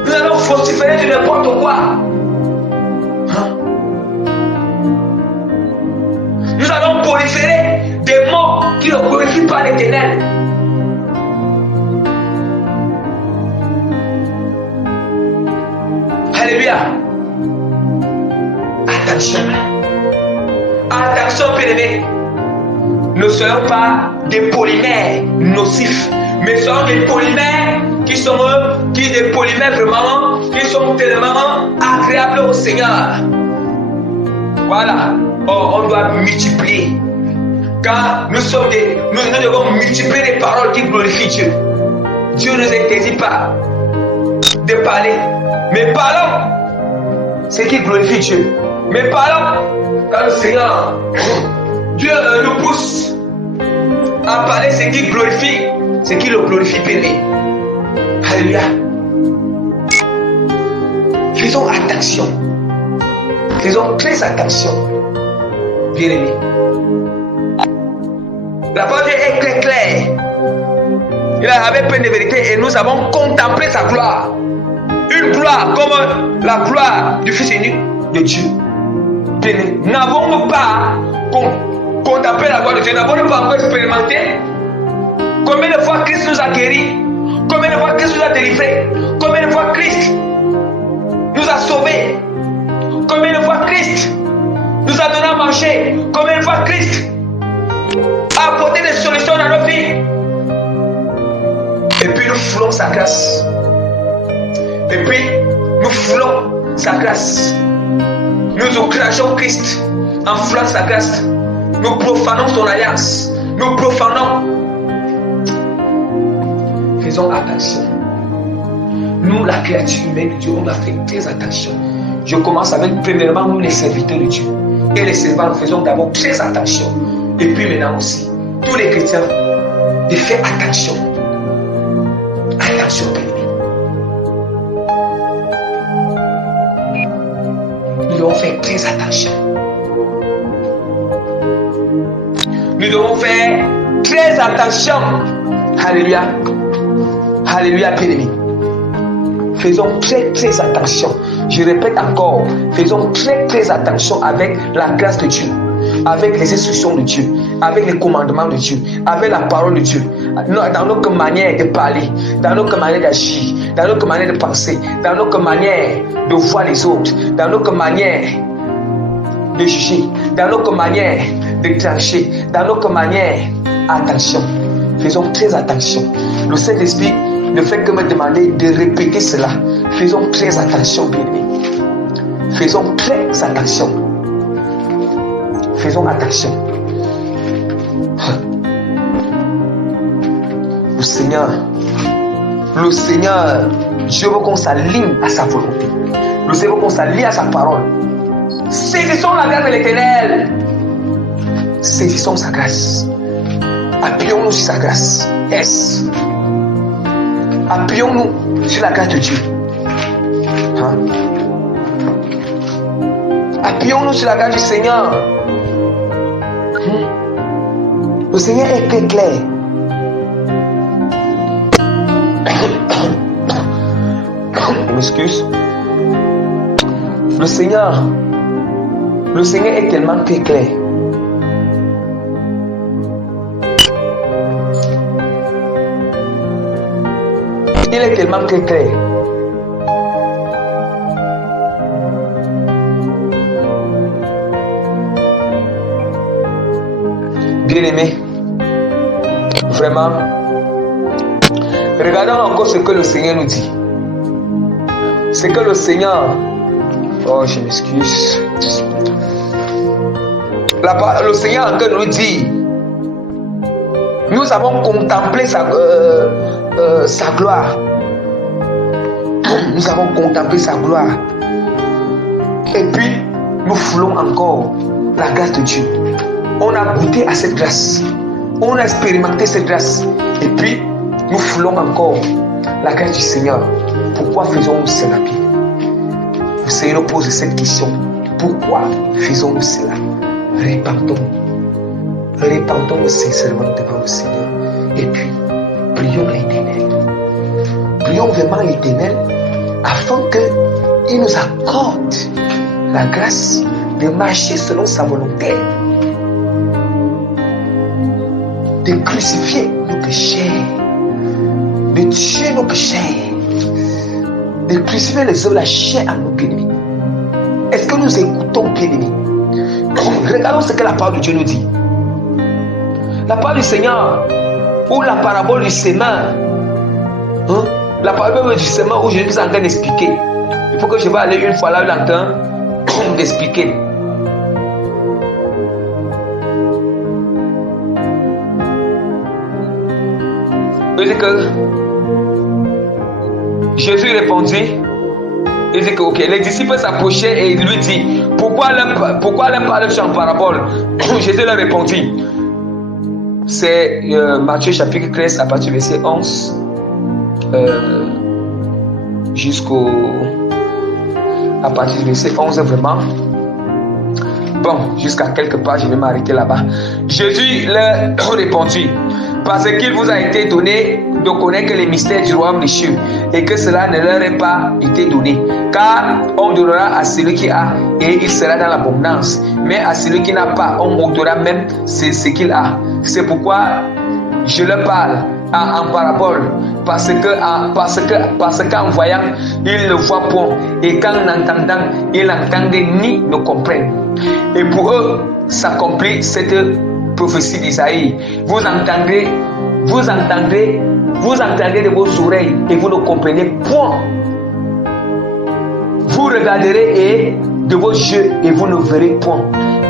Nous allons vociférer du n'importe quoi. Nous allons proliférer des mots qui ne glorifient pas l'Éternel. Alléluia. Attention. Attention, bien-aimés. Ne soyons pas des polymères nocifs, mais soyons des polymères qui sont des polymères vraiment, qui sont tellement agréables au Seigneur. Voilà. Oh, on doit multiplier. Quand nous devons multiplier les paroles qui glorifient Dieu. Dieu ne nous interdit pas de parler, mais parlons ce qui glorifie Dieu. Mais parlons quand le Seigneur, Dieu nous pousse à parler ce qui glorifie, ce qui le glorifie, béni. Alléluia. Faisons attention. Faisons très attention, bien-aimés. La parole est très claire. Il avait plein de vérité et nous avons contemplé sa gloire. Une gloire comme la gloire du Fils unique de Dieu. N'avons-nous pas contemplé la gloire de Dieu? N'avons-nous pas encore expérimenté combien de fois Christ nous a guéris? Combien de fois Christ nous a délivrés? Combien de fois Christ nous a sauvés? Combien de fois Christ nous a donné à manger? Combien de fois Christ a apporté des solutions dans nos vies? Et puis nous foulons sa grâce. Et puis nous foulons sa grâce. Nous outrageons Christ en foulant sa grâce. Nous profanons son alliance. Nous profanons. Faisons attention. Nous, la créature humaine de Dieu, on doit faire très attention. Je commence avec premièrement nous les serviteurs de Dieu. Et les servants, nous faisons d'abord très attention. Et puis maintenant aussi, tous les chrétiens, de faire attention. Attention, bien-aimés. Nous devons faire très attention. Nous devons faire très attention. Alléluia. Alléluia, bien-aimés. Faisons très très attention. Je répète encore, faisons très très attention avec la grâce de Dieu, avec les instructions de Dieu, avec les commandements de Dieu, avec la parole de Dieu, dans notre manière de parler, dans notre manière d'agir, dans notre manière de penser, dans notre manière de voir les autres, dans notre manière de juger, dans notre manière de trancher, dans notre manière. Attention, faisons très attention. Le Saint-Esprit ne fait que me demander de répéter cela. Faisons très attention, bien-aimés. Faisons très attention. Faisons attention. Le Seigneur, Dieu veut qu'on s'aligne à sa volonté. Le Seigneur veut qu'on s'aligne à sa parole. Saisissons la grâce de l'Éternel. Saisissons sa grâce. Appuyons-nous sur sa grâce. Yes. Appuyons-nous sur la grâce de Dieu. Appuyons-nous sur la grâce du Seigneur. Le Seigneur est très clair. Je m'excuse. Le Seigneur est tellement très clair. Il est tellement très clair. Bien-aimés, vraiment, regardons encore ce que le Seigneur nous dit. C'est que le Seigneur, oh je m'excuse, le Seigneur encore nous dit, nous avons contemplé sa gloire. Nous avons contemplé sa gloire. Et puis, nous foulons encore la grâce de Dieu. On a goûté à cette grâce. On a expérimenté cette grâce. Et puis, nous foulons encore la grâce du Seigneur. Pourquoi faisons-nous cela, bien? Le Seigneur nous pose cette question. Pourquoi faisons-nous cela? Répandons sincèrement devant le Seigneur. Et puis, prions l'Éternel. Prions vraiment l'Éternel afin qu'il nous accorde la grâce de marcher selon sa volonté, de crucifier nos péchés, de tuer nos péchés, de crucifier les hommes, la chair à nos ennemis. Est-ce que nous écoutons, bien-aimés? Regardons ce que la parole de Dieu nous dit. La parole du Seigneur, ou la parabole du semeur, la parabole du semeur où Jésus est en train d'expliquer. Il faut que je vais aller une fois là, il est en train d'expliquer. Il dit que Jésus répondit, il dit que ok, les disciples s'approchaient et il lui dit, pourquoi leur parles-tu en parabole? Jésus leur répondit. C'est Matthieu chapitre 13 à partir du verset 11 à partir du verset 11 vraiment. Bon, jusqu'à quelque part, je vais m'arrêter là-bas. Jésus leur répondit, parce qu'il vous a été donné de connaître les mystères du royaume des cieux et que cela ne leur est pas été donné. Car on donnera à celui qui a et il sera dans l'abondance. Mais à celui qui n'a pas, on ôtera même ce qu'il a. C'est pourquoi je leur parle en parabole. Parce qu'en voyant, ils ne voient point. Et qu'en entendant, ils n'entendent ni ne comprennent. Et pour eux, s'accomplit cette prophétie d'Isaïe. Vous entendrez de vos oreilles et vous ne comprenez point. Vous regarderez et de vos yeux et vous ne verrez point.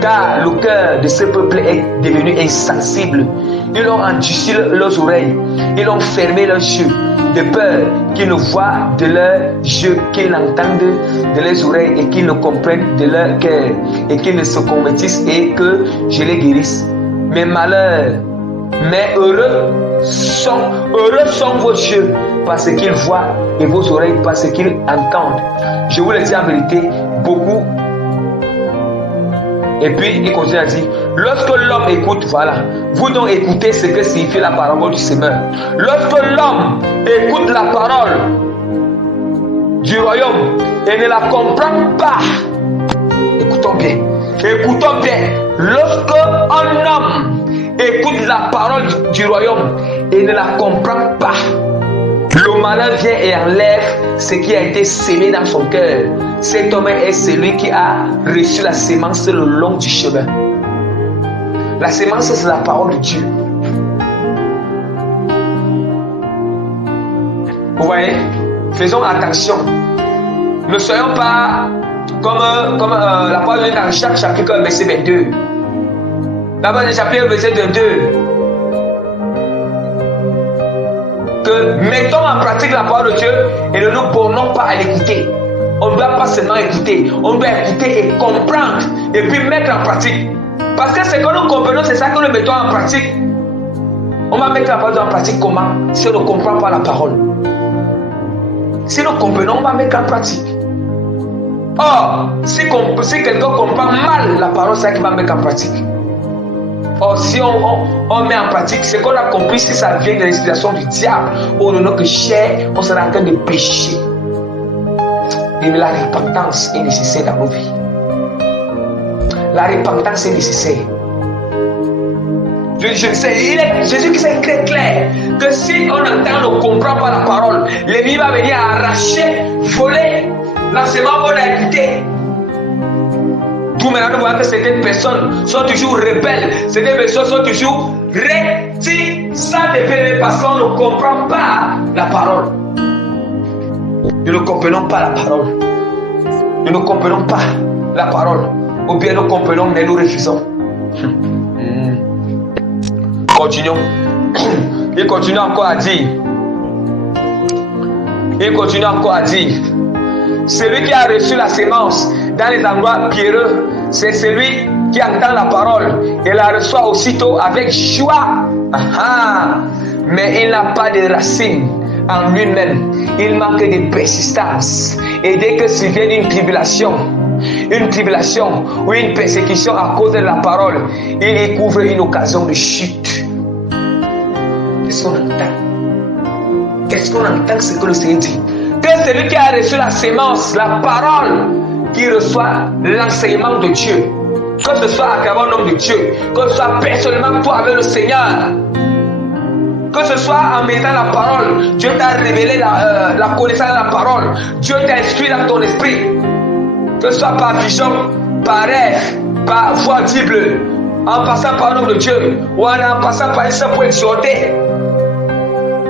Car le cœur de ce peuple est devenu insensible. Ils ont endurci leurs oreilles, ils ont fermé leurs yeux, de peur qu'ils ne voient de leurs yeux, qu'ils n'entendent de leurs oreilles et qu'ils ne comprennent de leur cœur et qu'ils ne se convertissent et que je les guérisse. Mais heureux sont vos yeux parce qu'ils voient et vos oreilles parce qu'ils entendent. Je vous le dis en vérité, beaucoup. Et puis il continue à dire, lorsque l'homme écoute, voilà, vous donc écoutez ce que signifie la parabole du semeur. Lorsque l'homme écoute la parole du royaume et ne la comprend pas, écoutons bien, lorsque un homme écoute la parole du royaume et ne la comprend pas, le malheur vient et enlève ce qui a été semé dans son cœur. Cet homme est celui qui a reçu la sémence le long du chemin. La sémence, c'est la parole de Dieu. Vous voyez? Faisons attention. Ne soyons pas comme la parole de Dieu dans chaque chapitre, verset 22. D'abord, le chapitre verset 22. Que mettons en pratique la parole de Dieu et ne nous bornons pas à l'écouter. On ne doit pas seulement écouter, on doit écouter et comprendre et puis mettre en pratique. Parce que ce que nous comprenons, c'est ça que nous mettons en pratique. On va mettre la parole en pratique comment? Si on ne comprend pas la parole. Si nous comprenons, on va mettre en pratique. Or, si quelqu'un comprend mal la parole, c'est ça qu'il va mettre en pratique. Or, si on met en pratique ce qu'on a compris, si ça vient de l'inspiration du diable, ou de notre chair, on sera en train de pécher. Et la repentance est nécessaire dans nos vies. La repentance est nécessaire. Je sais, Jésus qui c'est très clair que si on entend, on ne comprend pas la parole, l'ennemi va venir arracher, voler l'enseignement qu'on a écouté. Tout maintenant, nous voyons que certaines personnes sont toujours rebelles, certaines personnes sont toujours réticentes parce qu'on ne comprend pas la parole. Nous ne comprenons pas la parole. Nous ne comprenons pas la parole. Ou bien nous comprenons, mais nous refusons. Continuons. Il continue encore à dire. Celui qui a reçu la sémence dans les endroits pierreux, c'est celui qui entend la parole et la reçoit aussitôt avec joie. Mais il n'a pas de racines en lui-même. Il manque de persistance. Et dès que survient une tribulation ou une persécution à cause de la parole, il y couvre une occasion de chute. Qu'est-ce qu'on entend ce que le Seigneur dit? Que celui qui a reçu la sémence, la parole, qui reçoit l'enseignement de Dieu, que ce soit à travers un homme de Dieu, que ce soit personnellement toi avec le Seigneur, Que ce soit en mettant la parole, Dieu t'a révélé la connaissance de la parole. Dieu t'a instruit dans ton esprit. Que ce soit par vision, par rêve, par voix audible, en passant par le nom de Dieu, ou en passant par un seul pour exhorter.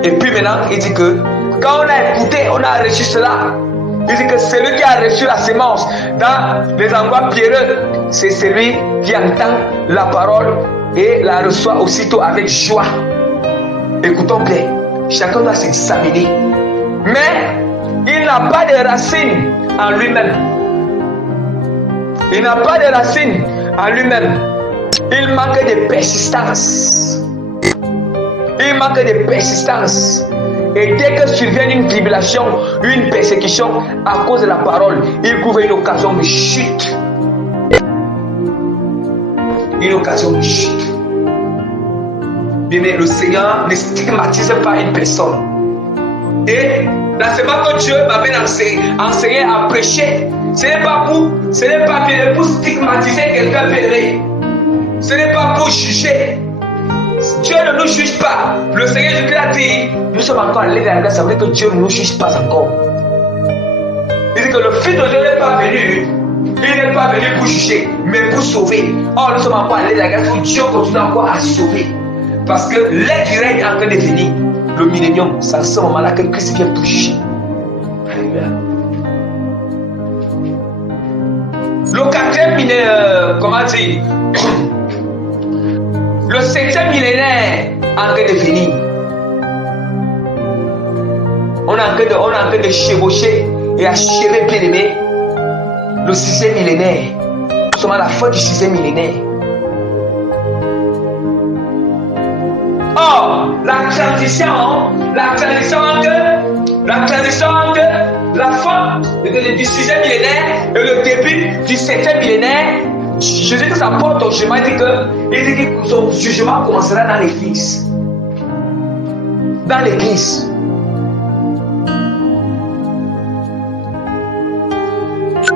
Et puis maintenant, il dit que quand on a écouté, on a reçu cela. Il dit que celui qui a reçu la sémence dans les endroits pierreux, c'est celui qui entend la parole et la reçoit aussitôt avec joie. Écoutons bien, chacun doit s'examiner. Mais il n'a pas de racines en lui-même. Il n'a pas de racines en lui-même. Il manque de persistance. Il manque de persistance. Et dès que survient une tribulation, une persécution à cause de la parole, il trouve une occasion de chute. Une occasion de chute. Bien, le Seigneur ne stigmatise pas une personne. Et l'enseignement que Dieu m'avait enseigné à prêcher, ce n'est pas pour stigmatiser quelqu'un péché. Ce n'est pas pour juger. Dieu ne nous juge pas. Le Seigneur Jésus a dit, nous sommes encore allés dans la grâce, ça veut dire que Dieu ne nous juge pas encore. Il dit que le Fils de Dieu n'est pas venu. Il n'est pas venu pour juger, mais pour sauver. Or, nous sommes encore allés dans la grâce où Dieu continue encore à sauver. Parce que l'aide du règne est en train de venir. Le millénium, c'est à ce moment-là que Christ vient pour juger. Alléluia. Le quatrième millénaire, comment dire, le septième millénaire est en train de venir. On est en train de chevaucher et achever bien aimé le sixième millénaire. Nous sommes à la fin du sixième millénaire. Or, la transition entre la fin du sixième millénaire et le début du septième millénaire, Jésus qui s'apporte au jugement, il dit que son jugement commencera dans l'église. Dans l'église.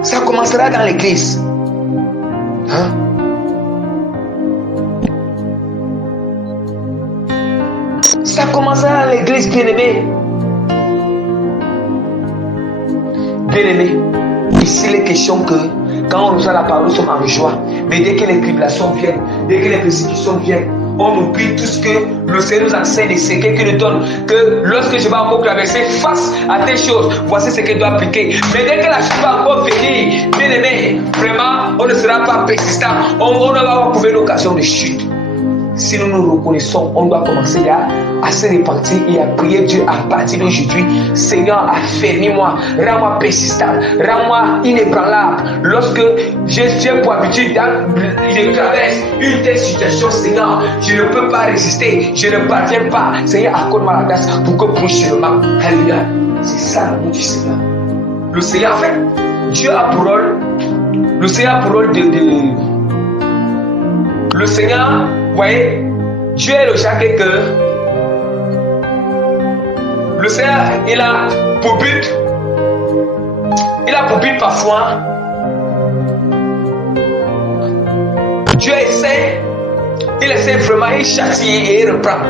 Ça commencera dans l'église. Hein? Ça commencera dans l'église, bien-aimé. Bien-aimé, ici il est question que quand on reçoit la parole, nous sommes en joie. Mais dès que les tribulations viennent, dès que les persécutions viennent, on oublie tout ce que le Seigneur nous enseigne, les secrets qu'il nous donne. Que lorsque je vais encore traverser face à telle chose, voici ce qu'il doit appliquer. Mais dès que la chose va encore venir, bien aimé, vraiment, on ne sera pas persistant. On va avoir trouvé l'occasion de chute. Si nous nous reconnaissons, on doit commencer à se repentir et à prier Dieu à partir d'aujourd'hui. Seigneur, affermis-moi, rends-moi persistant, rends-moi inébranlable. Lorsque je pour habitude, je traverse une telle situation, Seigneur, je ne peux pas résister, je ne parviens pas. Seigneur, accorde-moi la grâce pour que prochainement, alléluia. C'est ça l'amour du Seigneur. Le Seigneur, en fait, Dieu a pour rôle, le Seigneur a pour rôle le Seigneur, vous voyez, Dieu est le chaque que le Seigneur, il a pour but parfois, Dieu il essaie vraiment, il châtie et il reprend.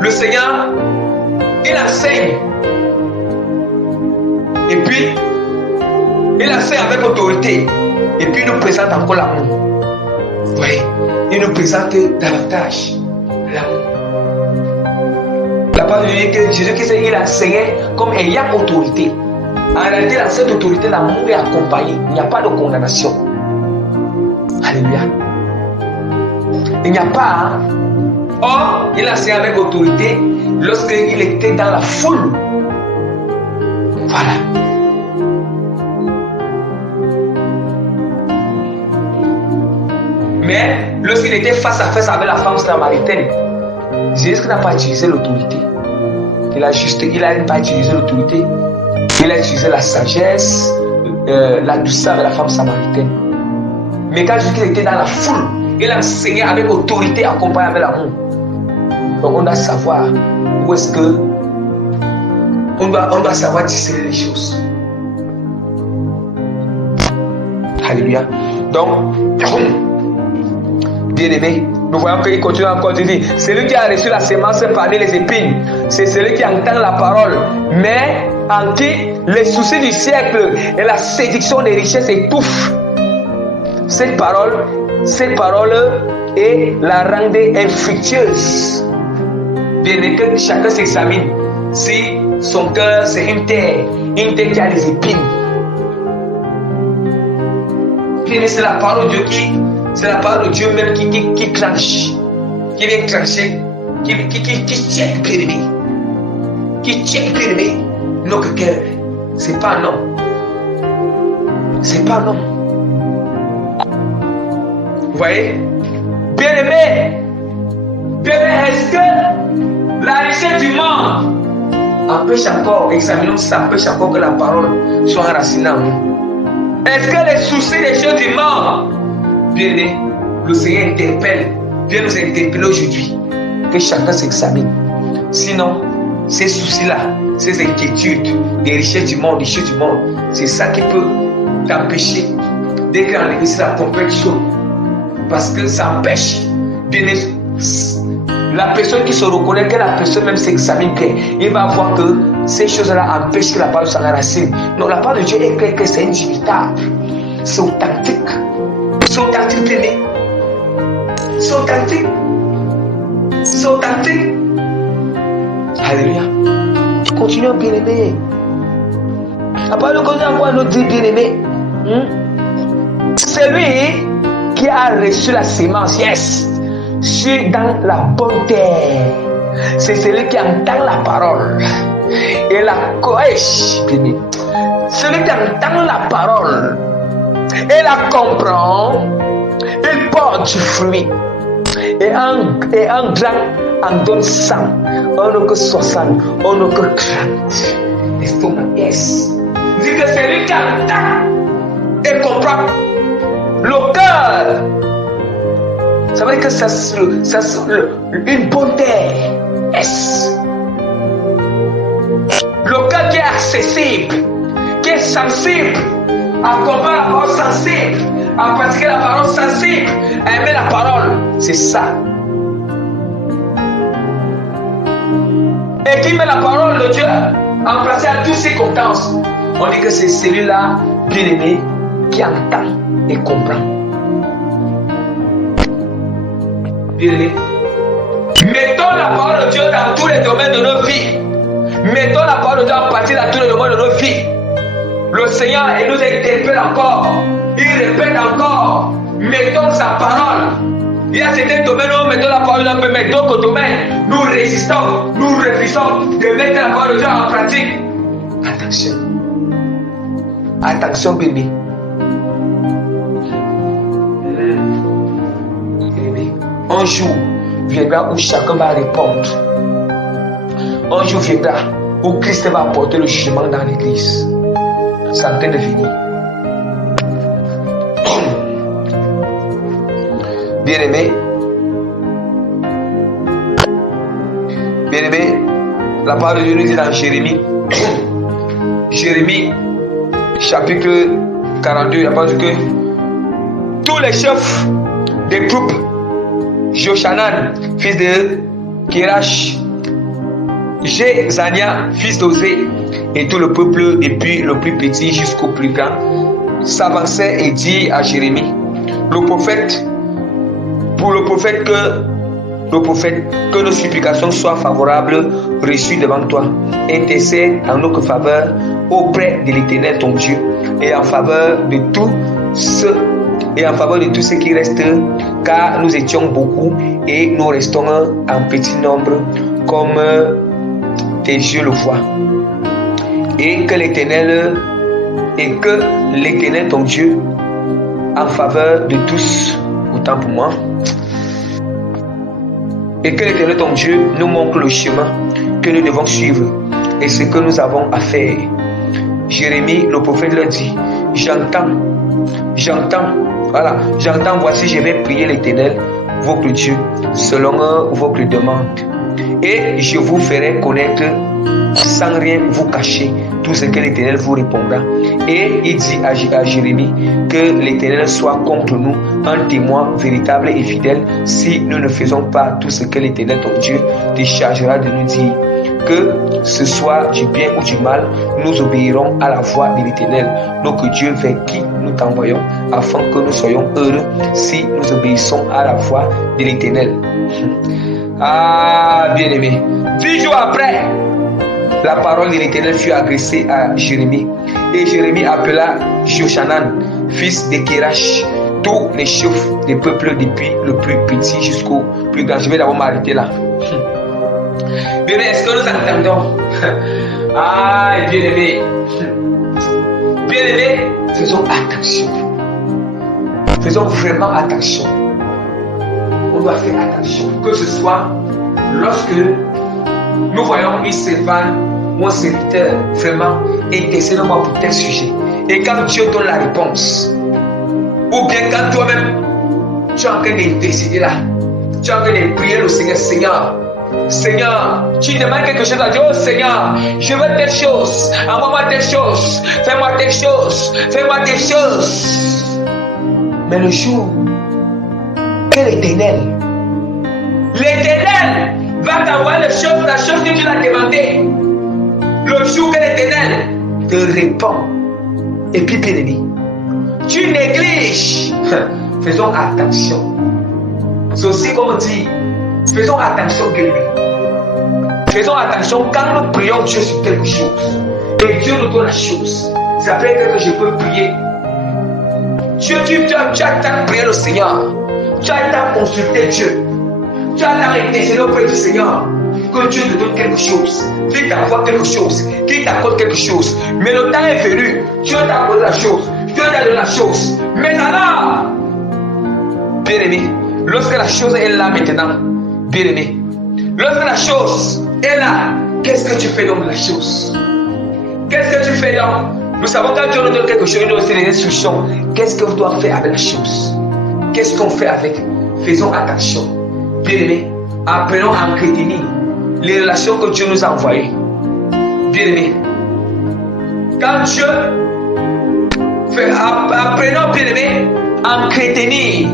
Le Seigneur, il enseigne. Et puis, il enseigne avec autorité. Et puis, il nous présente encore l'amour. Oui, il nous présente davantage l'amour. La parole dit que Jésus-Christ, il enseignait comme ayant autorité. En réalité, dans cette autorité, l'amour est accompagné. Il n'y a pas de condamnation. Alléluia. Il n'y a pas. Or, il enseignait avec autorité lorsqu'il était dans la foule. Voilà. Mais lorsqu'il était face à face avec la femme samaritaine, Jésus n'a pas utilisé l'autorité. Il n'a pas utilisé l'autorité. Il a utilisé la sagesse, la douceur de la femme samaritaine. Mais quand Jésus était dans la foule, il enseignait avec autorité, accompagné avec l'amour. Donc on doit savoir où est-ce que on doit savoir discerner les choses. Alléluia. Donc, bien aimé, Nous voyons qu'il continue encore de dire, celui qui a reçu la semence parmi les épines, c'est celui qui entend la parole, mais en qui les soucis du siècle et la séduction des richesses étouffent. Cette parole et la rendre infructueuse. Bien que chacun s'examine si son cœur c'est une terre qui a des épines. Bien, c'est la parole de Dieu c'est la parole de Dieu même qui clenche, qui vient clencher, qui tient périmé, notre cœur. C'est pas non. C'est pas non. Vous voyez? Bien-aimé, est-ce que la richesse du monde empêche encore, examinons si ça empêche encore que la parole soit enracinée en nous? Est-ce que les soucis des choses du monde, bien-aimé, le Seigneur vient nous interpeller aujourd'hui, que chacun s'examine. Sinon, ces soucis-là, ces inquiétudes, des richesses du monde, c'est ça qui peut t'empêcher d'écrire en l'église la compétition. Parce que ça empêche la personne qui se reconnaît, que la personne même s'examine, il va voir que ces choses-là empêchent que la parole s'enracine. Non, la parole de Dieu est claire que c'est indubitable. C'est authentique. C'est authentique, bien-aimé. C'est authentique. C'est authentique. Alléluia. Continuons, bien-aimé. La parole continue à nous dire, bien-aimé. Celui qui a reçu la semence, yes, sur dans la bonne terre, c'est celui qui entend la parole et la coèche. Celui qui entend la parole et la comprend, il porte du fruit. Et un grand en donne 100, on que 60, on que 30. L'estomac, yes. Dit que c'est lui qui entend et comprend. Le cœur, ça veut dire que ça une bonne terre. Yes. Le cœur qui est accessible, qui est sensible, à comprendre la parole sensible, à pratiquer la parole sensible, à aimer la parole, c'est ça. Et qui met la parole de Dieu en place à toutes circonstances. On dit que c'est celui-là, bien-aimé, qui entend et comprend. Bien-aimé, mettons la parole de Dieu dans tous les domaines de nos vies. Mettons la parole de Dieu en pratique dans tous les domaines de nos vies. Le Seigneur nous interpelle encore. Il répète encore. Mettons sa parole. Il y a certains domaines où mettons la parole un peu, mais d'autres domaines, nous résistons, nous refusons de mettre la parole de Dieu en pratique. Attention. Attention, bébé. Un jour viendra où chacun va répondre. Un jour viendra où Christ va apporter le jugement dans l'église. C'est en train de venir. Bien-aimé, la parole de Dieu nous dit dans Jérémie, Jérémie, chapitre 42, la parole dit que tous les chefs des troupes, Joshanan, fils de Kirash, Jézania, fils d'Osée, et tout le peuple, et puis le plus petit jusqu'au plus grand, s'avançait et dit à Jérémie, pour le prophète que nos supplications soient favorables, reçues devant toi. Intercède en notre faveur auprès de l'Éternel ton Dieu, et en faveur de tous ceux qui restent, car nous étions beaucoup et nous restons en petit nombre, comme tes yeux le voient. Et que l'Éternel ton Dieu, en faveur de tous, autant pour moi, et que l'Éternel ton Dieu nous montre le chemin que nous devons suivre et ce que nous avons à faire. Jérémie, le prophète, leur dit, j'entends, voici je vais prier l'Éternel, votre Dieu, selon votre demande. et je vous ferai connaître sans rien vous cacher tout ce que l'Éternel vous répondra. Et il dit à Jérémie que l'Éternel soit contre nous un témoin véritable et fidèle si nous ne faisons pas tout ce que l'Éternel ton Dieu te chargera de nous dire. Que ce soit du bien ou du mal, nous obéirons à la voix de l'Éternel, notre Dieu vers qui nous t'envoyons, afin que nous soyons heureux si nous obéissons à la voix de l'Éternel. Ah, bien-aimé. 10 jours après, la parole de l'Éternel fut adressée à Jérémie. Et Jérémie appela Jochanan, fils de Kérash, tous les chefs des peuples depuis le plus petit jusqu'au plus grand. Je vais d'abord m'arrêter là. Bien, est-ce que nous entendons? Ah, bien-aimé. Bien-aimé, faisons attention. Faisons vraiment attention. On doit faire attention. Que ce soit lorsque nous voyons une servante ou un serviteur vraiment intercédant pour tel sujet. Et quand Dieu donne la réponse, ou bien quand toi-même tu es en train de décider là, tu es en train de prier le Seigneur, Seigneur, tu demandes quelque chose à Dieu, oh Seigneur, je veux telle chose, envoie-moi telle chose, fais-moi telle chose, fais-moi telle chose. Mais le jour que l'Éternel va t'envoyer la chose que tu l'as demandé, le jour que l'Éternel te répond, et puis bien aimé, tu négliges, faisons attention. C'est aussi comme on dit, faisons attention que lui. Faisons attention quand nous prions Dieu sur quelque chose. Et Dieu nous donne la chose. Ça peut être que je peux prier. Tu as tant prié le Seigneur. Tu as tant consulté Dieu. Tu as tant intercédé auprès du Seigneur. Que Dieu te donne quelque chose. Qu'il t'envoie quelque chose. Qu'il t'accorde quelque chose. Mais le temps est venu. Dieu t'a accordé la chose. Dieu t'a donné la chose. Mais alors, bien aimé, lorsque la chose est là maintenant, bien aimé, lorsque la chose est là, qu'est-ce que tu fais donc de la chose? Qu'est-ce que tu fais donc? Nous savons quand Dieu nous donne quelque chose, il nous donne aussi des instructions. Qu'est-ce qu'on doit faire avec la chose? Qu'est-ce qu'on fait avec? Faisons attention. Bien aimé, apprenons à entretenir les relations que Dieu nous a envoyées. Bien aimé, quand Dieu fait, apprenons bien aimé à entretenir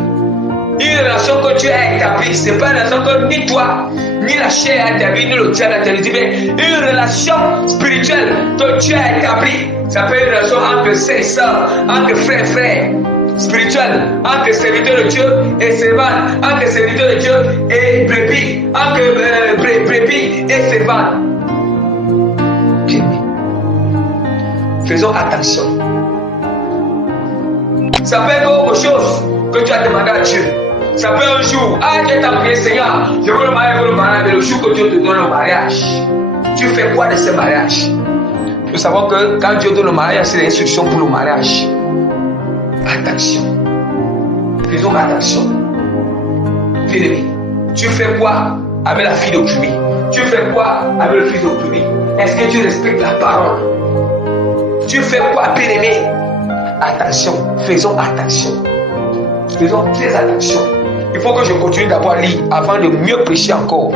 une relation que Dieu a établie. Ce n'est pas une relation que ni toi, ni la chair a établie, ni le diable a établie, mais une relation spirituelle que Dieu a établie. Ça peut être une relation entre saints et sœurs, entre frères et frères, spirituelle, entre serviteurs de Dieu et servantes, entre serviteurs de Dieu et brebis, entre brebis et servantes. Bien, faisons attention. Ça peut être autre chose que tu as demandé à Dieu. Ça peut un jour, Dieu t'a prié, Seigneur, je veux le mariage, mais le jour que Dieu te donne le mariage, tu fais quoi de ce mariage? Nous savons que quand Dieu donne le mariage, c'est l'instruction pour le mariage. Attention. Faisons attention. Bien-aimé, tu fais quoi avec la fille de Curie? Tu fais quoi avec le fils de Curie? Est-ce que tu respectes la parole? Tu fais quoi, bien-aimé? Attention, faisons attention. Faisons très attention. Il faut que je continue d'abord à lire avant de mieux prêcher encore.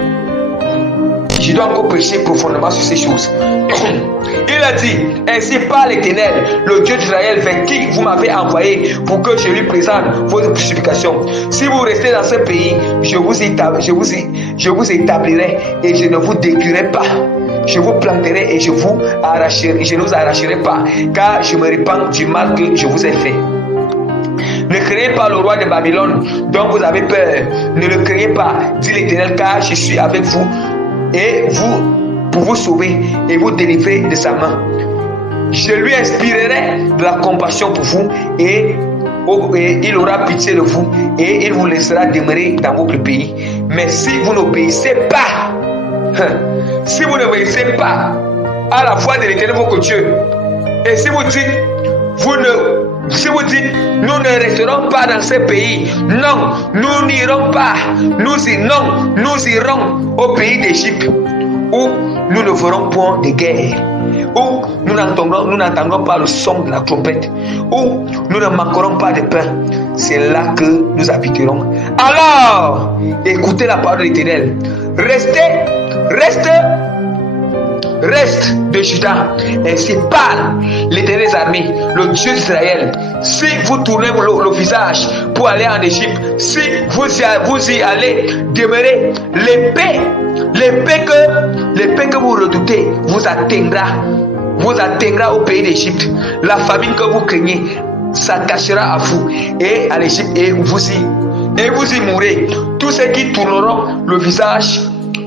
Je dois encore prêcher profondément sur ces choses. Il a dit, ainsi parle l'Éternel, le Dieu d'Israël, vers qui vous m'avez envoyé pour que je lui présente vos supplications. Si vous restez dans ce pays, je vous établirai et je ne vous détruirai pas. Je vous planterai et je ne vous arracherai pas, car je me répands du mal que je vous ai fait. Ne craignez pas le roi de Babylone dont vous avez peur. Ne le craignez pas, dit l'Éternel, car je suis avec vous et vous pour vous sauver et vous délivrer de sa main. Je lui inspirerai de la compassion pour vous et il aura pitié de vous et il vous laissera demeurer dans votre pays. Mais si vous n'obéissez pas, si vous n'obéissez pas à la voix de l'Éternel votre Dieu, et si vous dites, nous ne resterons pas dans ce pays, non, nous n'irons pas, nous irons au pays d'Égypte, où nous ne ferons point de guerre, où nous n'entendrons pas le son de la trompette, où nous ne manquerons pas de pain. C'est là que nous habiterons. Alors, écoutez la parole de l'Éternel. Reste de Juda. Ainsi parle l'Éternel des armées, le Dieu d'Israël. Si vous tournez le visage pour aller en Égypte, si vous y allez demeurer, l'épée que vous redoutez vous atteindra au pays d'Égypte. La famine que vous craignez s'attachera à vous et à l'Égypte et vous y mourrez. Tous ceux qui tourneront le visage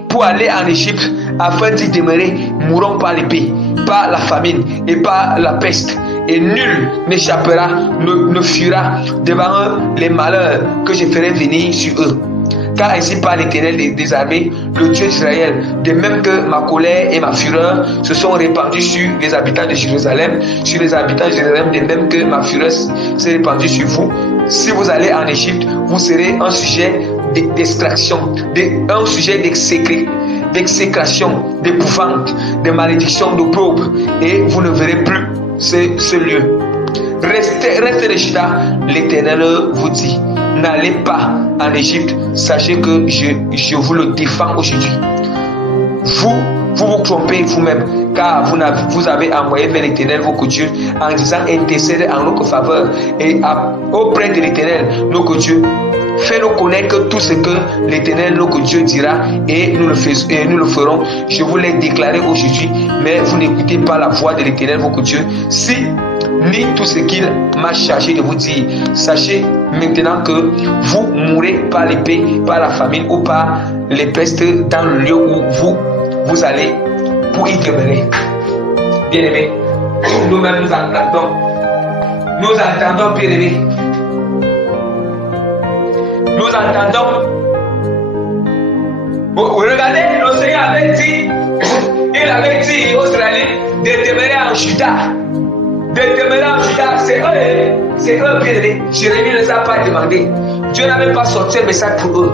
pour aller en Égypte afin d'y demeurer mourront par l'épée, par la famine et par la peste. Et nul n'échappera, ne fuira devant eux les malheurs que je ferai venir sur eux. Car ainsi parle l'Éternel des armées, le Dieu d'Israël, de même que ma colère et ma fureur se sont répandues sur les habitants de Jérusalem, de même que ma fureur s'est répandue sur vous. Si vous allez en Égypte, vous serez un sujet d'extraction, un sujet d'exécration, d'épouvante, de malédiction, d'opprobre, et vous ne verrez plus ce lieu. Restez de Juda, l'Éternel vous dit. N'allez pas en Égypte, sachez que je vous le défends aujourd'hui. Vous trompez vous-même, car vous avez envoyé vers l'Éternel votre Dieu en disant intercédez en notre faveur et auprès de l'Éternel notre Dieu. Fais-nous connaître tout ce que l'Éternel notre Dieu dira et nous le ferons. Je vous l'ai déclaré aujourd'hui, mais vous n'écoutez pas la voix de l'Éternel votre Dieu. Si ni tout ce qu'il m'a chargé de vous dire. Sachez maintenant que vous mourrez par l'épée, par la famine ou par les pestes dans le lieu où vous allez pour y demeurer. Bien-aimés, nous-mêmes nous entendons, bien-aimés. Nous entendons. Regardez, le Seigneur avait dit, il avait dit aux Israéliens de demeurer en Juda. De demeurer en Juda, c'est eux, bien-aimés. Jérémie ne les a pas demandé. Dieu n'avait pas sorti un message pour eux.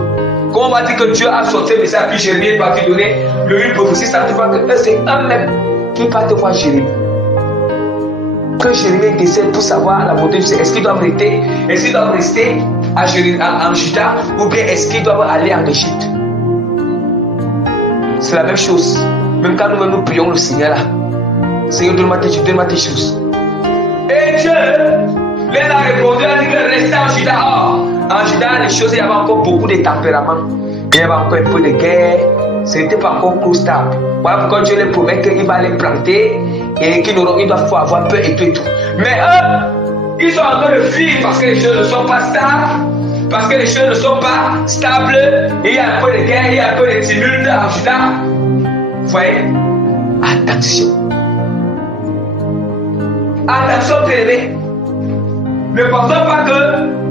Comment on va dire que Dieu a sorti un message, puis Jérémie est parti donner une prophétie, ça ne veut pas que c'est eux-mêmes qui partent voir Jérémie. Que Jérémie décide pour savoir la volonté de Dieu. Est-ce qu'ils doivent rester en Juda ou bien est-ce qu'ils doivent aller en Égypte? C'est la même chose. Même quand nous prions le Seigneur là, Seigneur, donne-moi tes choses. Et Dieu les a répondu, a dit que restez en Juda. En Juda, les choses, il y avait encore beaucoup de tempérament. Il y avait encore un peu de guerre. Ce n'était pas encore stable. Voilà pourquoi Dieu les promet qu'il va les planter et qu'ils doivent avoir peur et tout et tout. Mais eux, ils sont en train de fuir parce que les choses ne sont pas stables. Parce que les choses ne sont pas stables. Et il y a un peu de guerre, il y a un peu de tumulte en Juda. Vous voyez? Attention. Attention, bien-aimés. Ne pensons pas que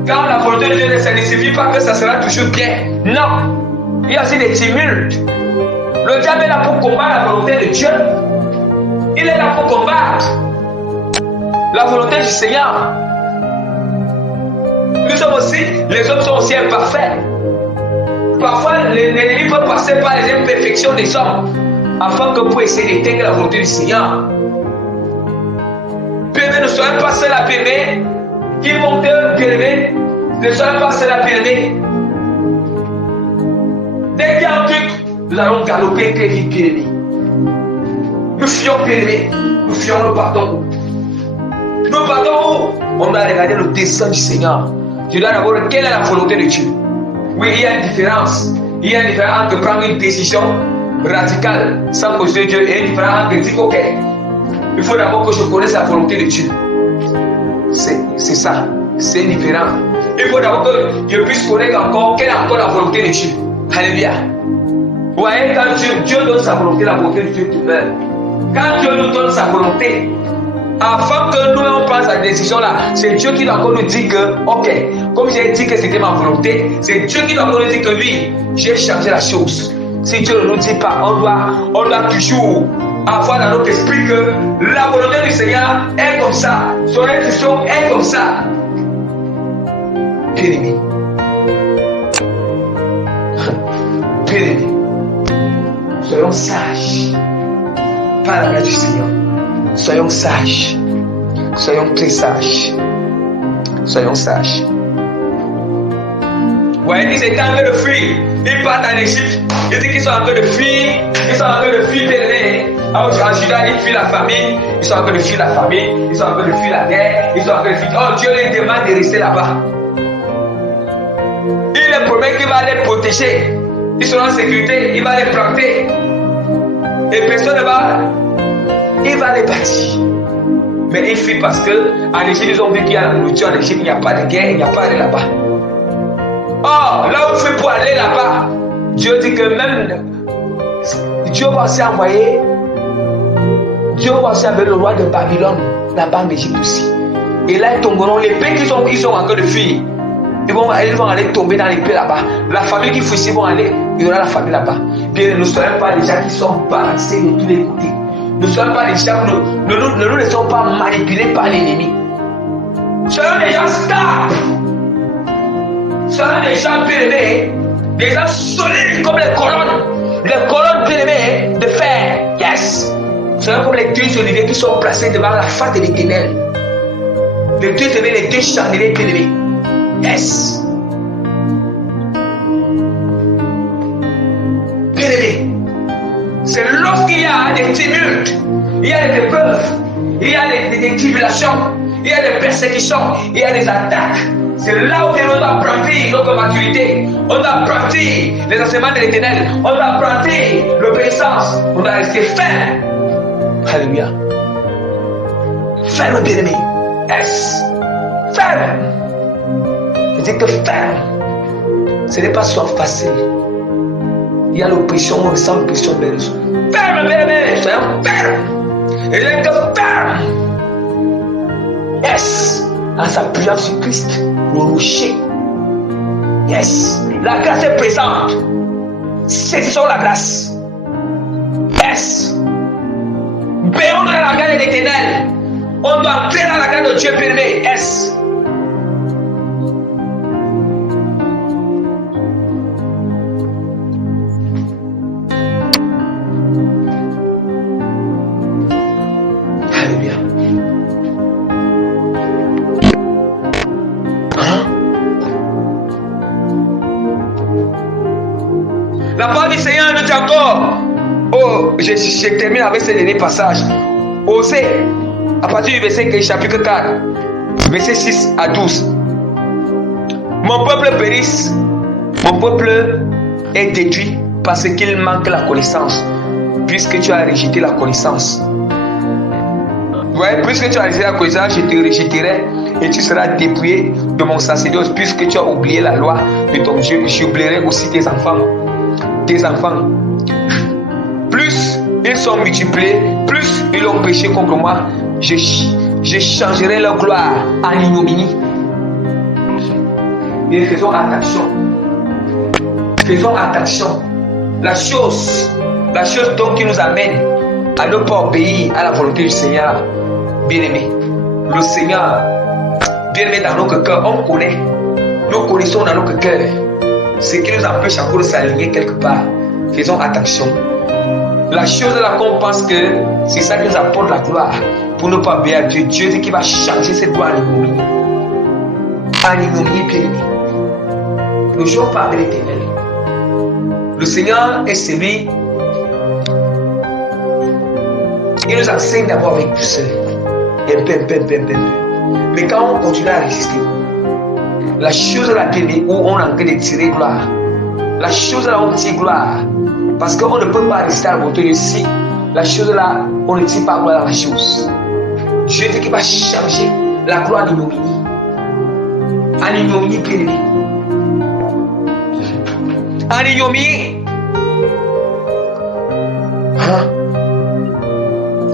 quand la volonté de Dieu, ça ne signifie pas que ça sera toujours bien. Non. Il y a aussi des tumultes. Le diable est là pour combattre la volonté de Dieu. Il est là pour combattre la volonté du Seigneur. Nous sommes aussi, les hommes sont aussi imparfaits. Parfois, l'ennemi peut passer par les imperfections des hommes afin que pour essayer d'éteindre la volonté du Seigneur. Bien-aimés, ne soyez pas seuls à bien-aimés. Qui monte, bien-aimés, ne soyez pas seuls à bien-aimés. Dès qu'il y a un truc, nous allons galoper très vite, bien-aimés. Nous fuyons, bien-aimés. Nous fuyons, nous partons. Nous partons où? On doit regarder le dessein du Seigneur. Tu dois d'abord, quelle est la volonté de Dieu? Oui, il y a une différence. Il y a une différence entre prendre une décision radicale sans consulter Dieu et une différence entre dire, ok, il faut d'abord que je connaisse la volonté de Dieu. C'est ça. C'est différent. Il faut d'abord que je puisse connaître encore quelle est encore la volonté de Dieu. Alléluia. Vous voyez, quand Dieu donne sa volonté, la volonté de Dieu demeure. Quand Dieu nous donne sa volonté, avant que nous on prenne cette décision-là, c'est Dieu qui doit encore nous dire que, ok, comme j'ai dit que c'était ma volonté, c'est Dieu qui doit encore nous dire que oui, j'ai changé la chose. Si Dieu ne nous dit pas, on doit toujours avoir dans notre esprit que la volonté du Seigneur est comme ça, son instruction est comme ça. Bien-aimé. Bien-aimé. Soyons sages par la grâce du Seigneur. Soyons sages. Soyons très sages. Soyons sages. Voyez, ils étaient en train de fuir. Ils partent en Égypte. Ils disent qu'ils sont en train de fuir. Ils sont en train de fuir Béné. En Juda, ils fuient la famine. Ils sont en train de fuir la famine. Ils sont en train de fuir la guerre. Ils sont en train de fuir. Oh, Dieu les demande de rester là-bas. Il les promet qu'il va les protéger. Ils seront en sécurité. Il va les planter. Et personne ne va. Il va les bâtir. Mais ils fuient parce qu'en Égypte, ils ont vu qu'il y a la nourriture. En Égypte, il n'y a pas de guerre. Il n'y a pas de là-bas. Oh, là où il fait pour aller là-bas, Dieu dit que même Dieu va aussi envoyer, Dieu va aussi envoyer le roi de Babylone là-bas en Égypte aussi. Et là, ils tomberont, les pays qui sont en train de fuir, ils vont aller tomber dans les pays là-bas. La famille qui fuit ici vont aller, il y aura la famille là-bas. Bien, nous ne sommes pas des gens qui sont balancés de tous les côtés. Nous ne sommes pas des gens, nous ne sommes pas manipulés par l'ennemi. Nous sommes des gens stables. Nous sommes des gens bien-aimés, des gens solides comme les colonnes bien-aimées de fer. Yes! Nous sommes comme les deux oliviers qui sont placés devant la face de l'Éternel. Les deux chandeliers bien-aimés. Yes! Bien-aimés, c'est lorsqu'il y a des tumultes, il y a des épreuves, il y a des tribulations, il y a des persécutions, il y a des attaques. C'est là où on doit planter notre maturité. On doit planter les enseignements de l'Éternel. On doit planter l'obéissance. On doit rester ferme. Alléluia. Ferme, bien-aimé. Yes. Ferme. Je dis que ferme. Ce n'est pas soit facile. Il y a l'oppression, on sent l'oppression de l'autres. Ferme, bien-aimé. Soyons fermes. Et je dis que ferme. Yes. En s'appuyant sur Christ, le rocher. Yes. La grâce est présente. Saisissons la grâce. Yes. Béons dans la grâce de l'Éternel. On doit entrer dans la grâce de Dieu bien-aimé. Yes. La parole du Seigneur nous dit encore, oh, je termine avec ce dernier passage. Osée, à partir du verset chapitre 4, verset 6 à 12. Mon peuple périsse, mon peuple est détruit parce qu'il manque la connaissance, puisque tu as rejeté la connaissance. Ouais, puisque tu as rejeté la connaissance, je te rejetterai et tu seras dépouillé de mon sacerdoce, puisque tu as oublié la loi de ton Dieu. J'oublierai aussi tes enfants. Tes enfants, plus ils sont multipliés, plus ils ont péché contre moi, je changerai leur gloire en ignominie. Et faisons attention. Faisons attention. La chose donc qui nous amène à ne pas obéir à la volonté du Seigneur, bien-aimé. Le Seigneur, bien-aimé dans notre cœur, on connaît. Nous connaissons dans notre cœur ce qui nous empêche encore de s'aligner quelque part. Faisons attention. La chose là qu'on pense que c'est ça qui nous apporte la gloire pour ne pas obéir à Dieu. Dieu dit qu'il va changer cette gloire en ignominie. En ignominie bien-aimé. Ne jouons pas avec l'Éternel. Le Seigneur est celui qui nous enseigne d'abord avec douceur. Un peu. Mais quand on continue à résister, la chose là où on est en train de tirer gloire, la chose là on tire gloire, parce qu'on ne peut pas résister à la volonté de Dieu. Si la chose là on ne tire pas gloire dans la chose, Dieu dit qu'il va changer la gloire en ignominie. En ignominie bien-aimé. En ignominie.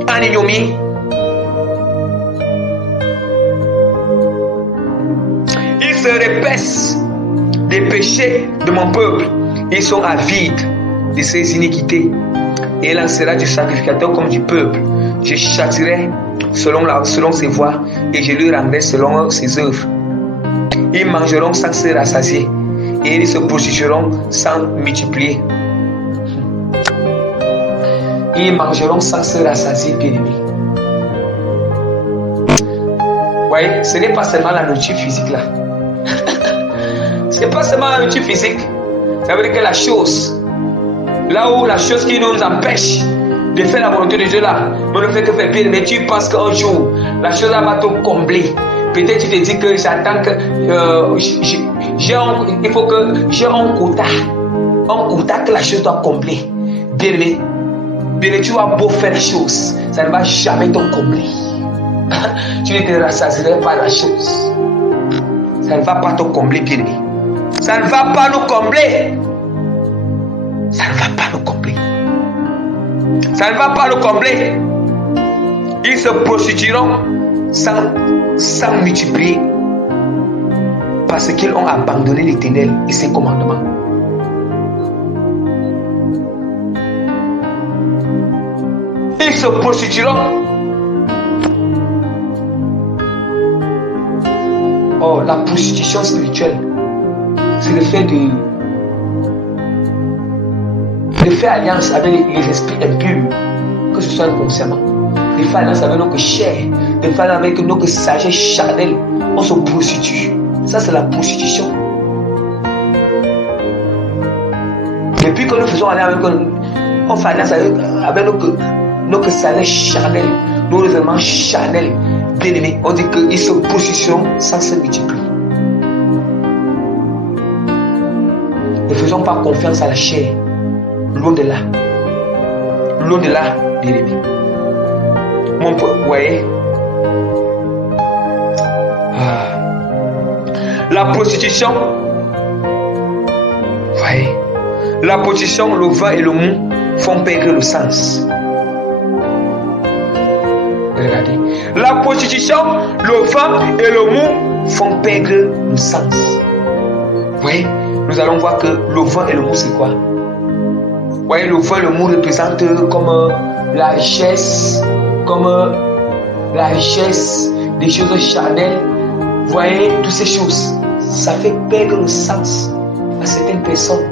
En ignominie. Ils se repaissent des péchés de mon peuple. Ils sont avides de ses iniquités. Et il en sera du sacrificateur comme du peuple. Je châtirai selon ses voies et je lui rendrai selon ses œuvres. Ils mangeront sans se rassasier et ils se prostitueront sans multiplier. Ils mangeront sans se rassasier, bien-aimé. voyez, ce n'est pas seulement la nourriture physique là. Ce n'est pas seulement la nourriture physique. Ça veut dire que la chose, là où la chose qui nous empêche de faire la volonté de Dieu là, on ne fait que faire pire, mais tu penses qu'un jour, la chose là va te combler. Peut-être tu te dis que j'attends que il faut que j'ai un quota que la chose doit combler. Bien-aimé, tu vas beau faire les choses, ça ne va jamais te combler. Tu ne te rassasieras pas la chose. Ça ne va pas te combler, bien-aimé. Ça ne va pas nous combler. Ça ne va pas nous combler. Ça ne va pas nous combler. Ils se prostitueront sans multiplier parce qu'ils ont abandonné l'Éternel et ses commandements. Ils se prostitueront. Oh, la prostitution spirituelle, c'est le fait de faire alliance avec les esprits impurs, que ce soit inconsciemment, de faire alliance avec notre chair, de faire alliance avec notre sagesse charnelle. On se prostitue. Ça, c'est la prostitution. Depuis que nous faisons alliance avec, on fait alliance avec notre sagesse charnelle, nos éléments charnels. Bien-aimés, on dit qu'ils se prostitueront sans se multiplier. Ne faisons pas confiance à la chair. Loin de là. Loin de là, bien-aimé. Mon pote, vous voyez. La prostitution. Vous voyez. La prostitution, le vin et le mou font perdre le sens. Regardez. La prostitution, le vin et le mou font perdre le sens. Vous voyez, nous allons voir que le vin et le mou, c'est quoi? Vous voyez, le vin et le mou représentent comme la richesse, des choses charnelles. Vous voyez, toutes ces choses, ça fait perdre le sens à certaines personnes.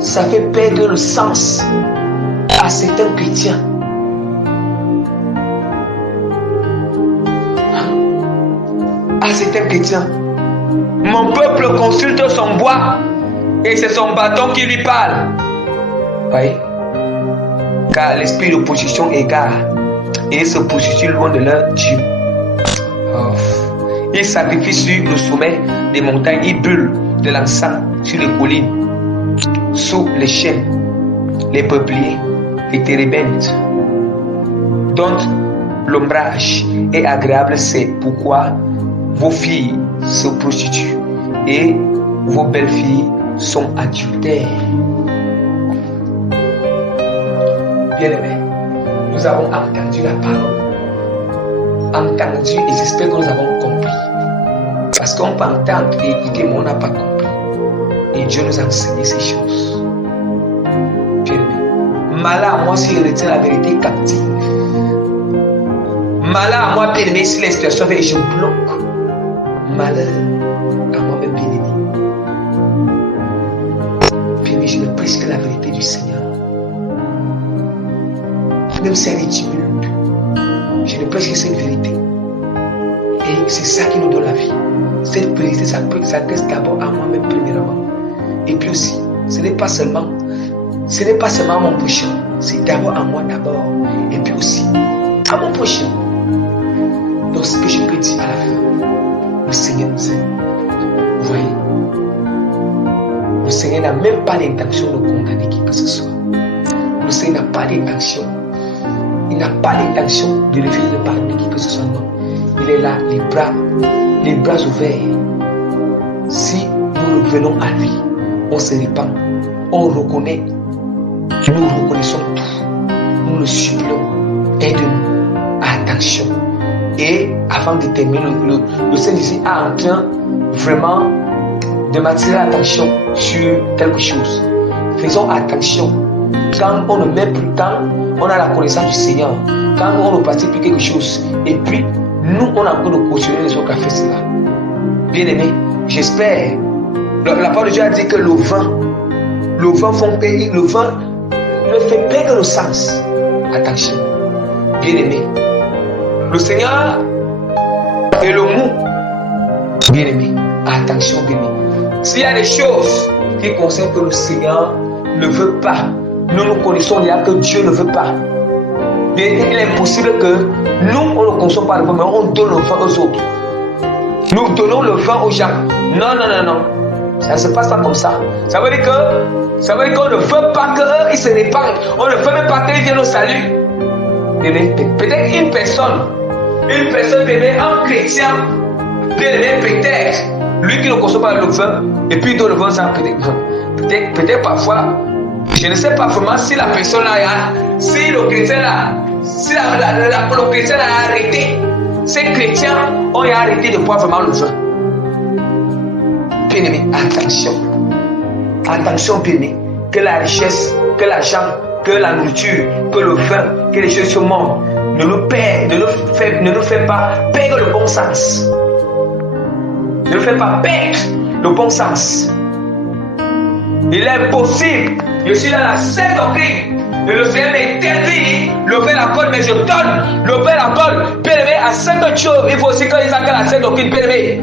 Ça fait perdre le sens à certains chrétiens. À certains chrétiens. Mon peuple consulte son bois et c'est son bâton qui lui parle. Voyez? Car l'esprit de position égare et ils se positionnent loin de leur Dieu. Oh. Ils sacrifient sur le sommet des montagnes, ils brûlent de l'encens sur les collines, sous les chênes, les peupliers, les térébintes, dont l'ombrage est agréable. C'est pourquoi vos filles se prostituent et vos belles filles sont adultères. Bien-aimés, nous avons entendu la parole. Entendu et j'espère que nous avons compris. Parce qu'on peut entendre et écouter, mais on n'a pas compris. Et Dieu nous a enseigné ces choses. Bien-aimés, malheur à moi si je retiens la vérité captive. Malheur à moi, bien-aimé, si les situations et je bloque. Malheur à moi-même, bien-aimé. Bien-aimé, je ne prêche que la vérité du Seigneur. Même si elle est timide, je ne prêche que cette vérité. Et c'est ça qui nous donne la vie. Cette vérité, ça s'adresse d'abord à moi-même, premièrement. Et puis aussi, ce n'est pas seulement mon prochain, c'est d'abord à moi d'abord. Et puis aussi, à mon prochain. Donc, ce que je peux dire à la fin, le Seigneur nous aime. Vous voyez, le Seigneur n'a même pas l'intention de condamner qui que ce soit. Le Seigneur n'a pas d'intention. Il n'a pas l'intention de refuser de pardonner qui que ce soit. Non. Il est là, les bras ouverts. Si nous revenons à lui, on se répand, on reconnaît, nous reconnaissons tout, nous le supplions, aide-nous, attention. Et avant de terminer, le Seigneur ici est en train vraiment de m'attirer l'attention sur quelque chose. Faisons attention. Quand on ne met plus de temps, on a la connaissance du Seigneur. Quand on ne pratique plus quelque chose, et puis nous, on a envie de cautionner les autres qui ont fait cela. Bien aimé, j'espère. La parole de Dieu a dit que le vin ne fait perdre le sens. Attention. Bien aimé. Le Seigneur est le mou. Bien aimé. Attention, bien aimé. S'il y a des choses qui concerne que le Seigneur ne veut pas. Nous connaissons déjà que Dieu ne veut pas. Il est impossible que nous, on ne consomme pas le vin, mais on donne le vin aux autres. Nous donnons le vin aux gens. Non. Ça ne se passe pas comme ça. Ça veut dire qu'on ne veut pas qu'eux, ils se répandent. On ne veut même pas qu'ils viennent au salut. Peut-être une personne, un chrétien, peut-être, lui qui ne consomme pas le vin, et puis il donne le vin, ça peut-être parfois, je ne sais pas vraiment si la personne là, si le chrétien là, si le chrétien a arrêté, ces chrétiens ont arrêté de boire vraiment le vin. Bien-aimé, attention bien-aimé, que la richesse, que l'argent, que la nourriture, que le vin, que les choses sur le monde ne nous fait pas perdre le bon sens. Ne nous fait pas perdre le bon sens. Il est impossible. Je suis dans la sainte doctrine. Et le Seigneur m'interdit le vin l'alcool, mais je donne le vin l'alcool. Bien-aimé, à cette chose, il faut aussi que les gens la sainte doctrine, bien-aimé.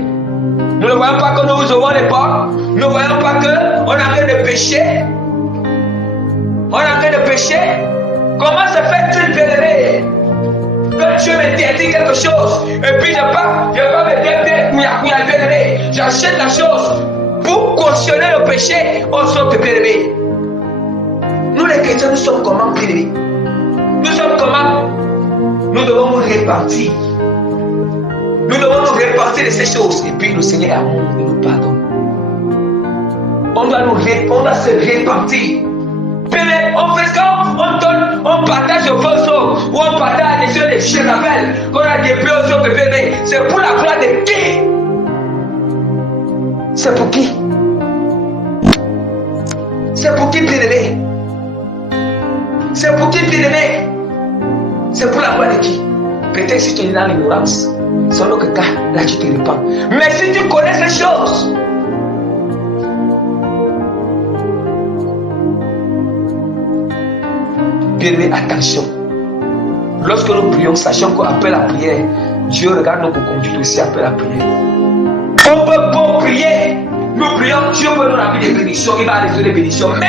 Nous ne voyons pas que nous vous aurons des portes. Nous ne voyons pas qu'on est en train de pécher. On est en train de pécher. Comment se fait-il, bien-aimé, que Dieu m'interdit quelque chose et puis je pas me dire, bien-aimé, j'achète la chose pour cautionner le péché au sort de bien-aimé. Nous les chrétiens, nous sommes comment, bien-aimé? Nous sommes comment? Nous devons nous répartir. Nous devons nous répartir de ces choses. Et puis le Seigneur est amour et nous pardonne. On doit se répartir. Bien-aimé, on fait ça, on donne, on partage au faux ou on partage les yeux des chérabelles qu'on a déplacés aux autres, bien-aimé. C'est pour la gloire de qui? C'est pour qui? C'est pour qui, bien-aimé? C'est pour qui, bien-aimé? C'est pour la gloire de qui? Peut-être si tu es dans l'ignorance, c'est un autre cas, là tu te répands. Mais si tu connais ces choses, bien-aimé, attention. Lorsque nous prions, sachant qu'après la prière, Dieu regarde notre conduite aussi après la prière. On peut pas prier. Nous prions, Dieu peut nous ramener des bénédictions, il va recevoir des bénédictions. Mais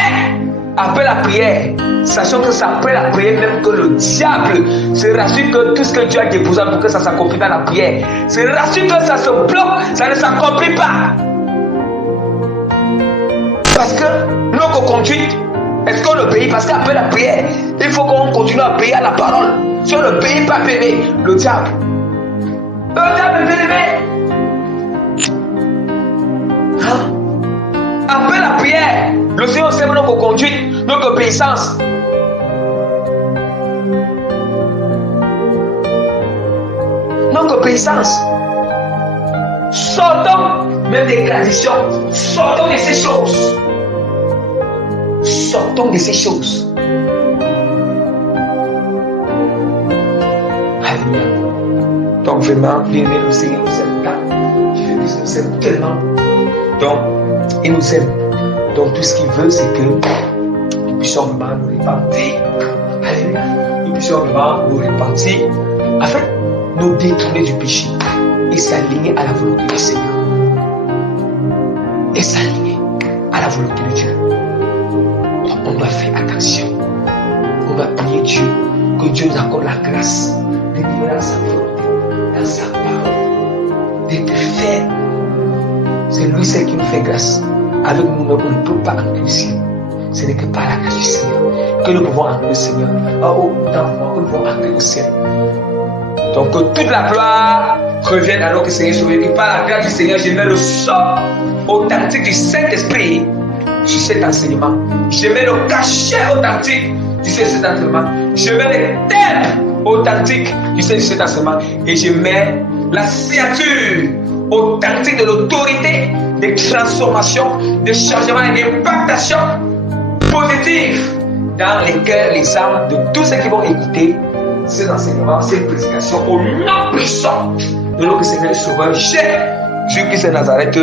après la prière, sachant que c'est après la prière même que le diable se rassure que tout ce que Dieu a déposé pour que ça s'accomplisse dans la prière, se rassure que ça se bloque, ça ne s'accomplit pas. Parce que notre conduite, est-ce qu'on obéit? Parce qu'après la prière, il faut qu'on continue à obéir à la parole. Si on ne obéit pas, bébé, le diable est bébé. Après la prière, le Seigneur sait notre conduite, notre obéissance. Notre obéissance. Sortons même des traditions. Sortons de ces choses. Sortons de ces choses. Alléluia. Donc vraiment, bien aimé, le Seigneur nous aime tant. Il nous aime tellement. Donc, il nous aime. Donc tout ce qu'il veut, c'est que nous puissions vraiment nous répartir. Alléluia. Nous puissions vraiment nous répartir. Afin de nous détourner du péché et s'aligner à la volonté du Seigneur. Et s'aligner à la volonté de Dieu. Donc on doit faire attention. On doit prier Dieu. Que Dieu nous accorde la grâce de vivre dans sa volonté, dans sa parole, d'être ferme. C'est lui seul qui nous fait grâce. Avec nous, on ne peut pas entrer le ciel. Ce n'est que par la grâce du Seigneur que nous pouvons entrer le Seigneur. Que nous pouvons entrer au ciel. Donc que toute la gloire revienne alors que le Seigneur sauve. Et par la grâce du Seigneur, je mets le sceau authentique du Saint-Esprit sur cet enseignement. Je mets le cachet authentique du cet enseignement. Je mets les thèmes authentiques du cet enseignement. Et je mets la signature authentique de l'autorité, des transformations, des changements et des impactations positives dans les cœurs, les âmes de tous ceux qui vont écouter ces enseignements, ces prédications au nom puissant de notre Seigneur et Sauveur Jésus-Christ de Nazareth.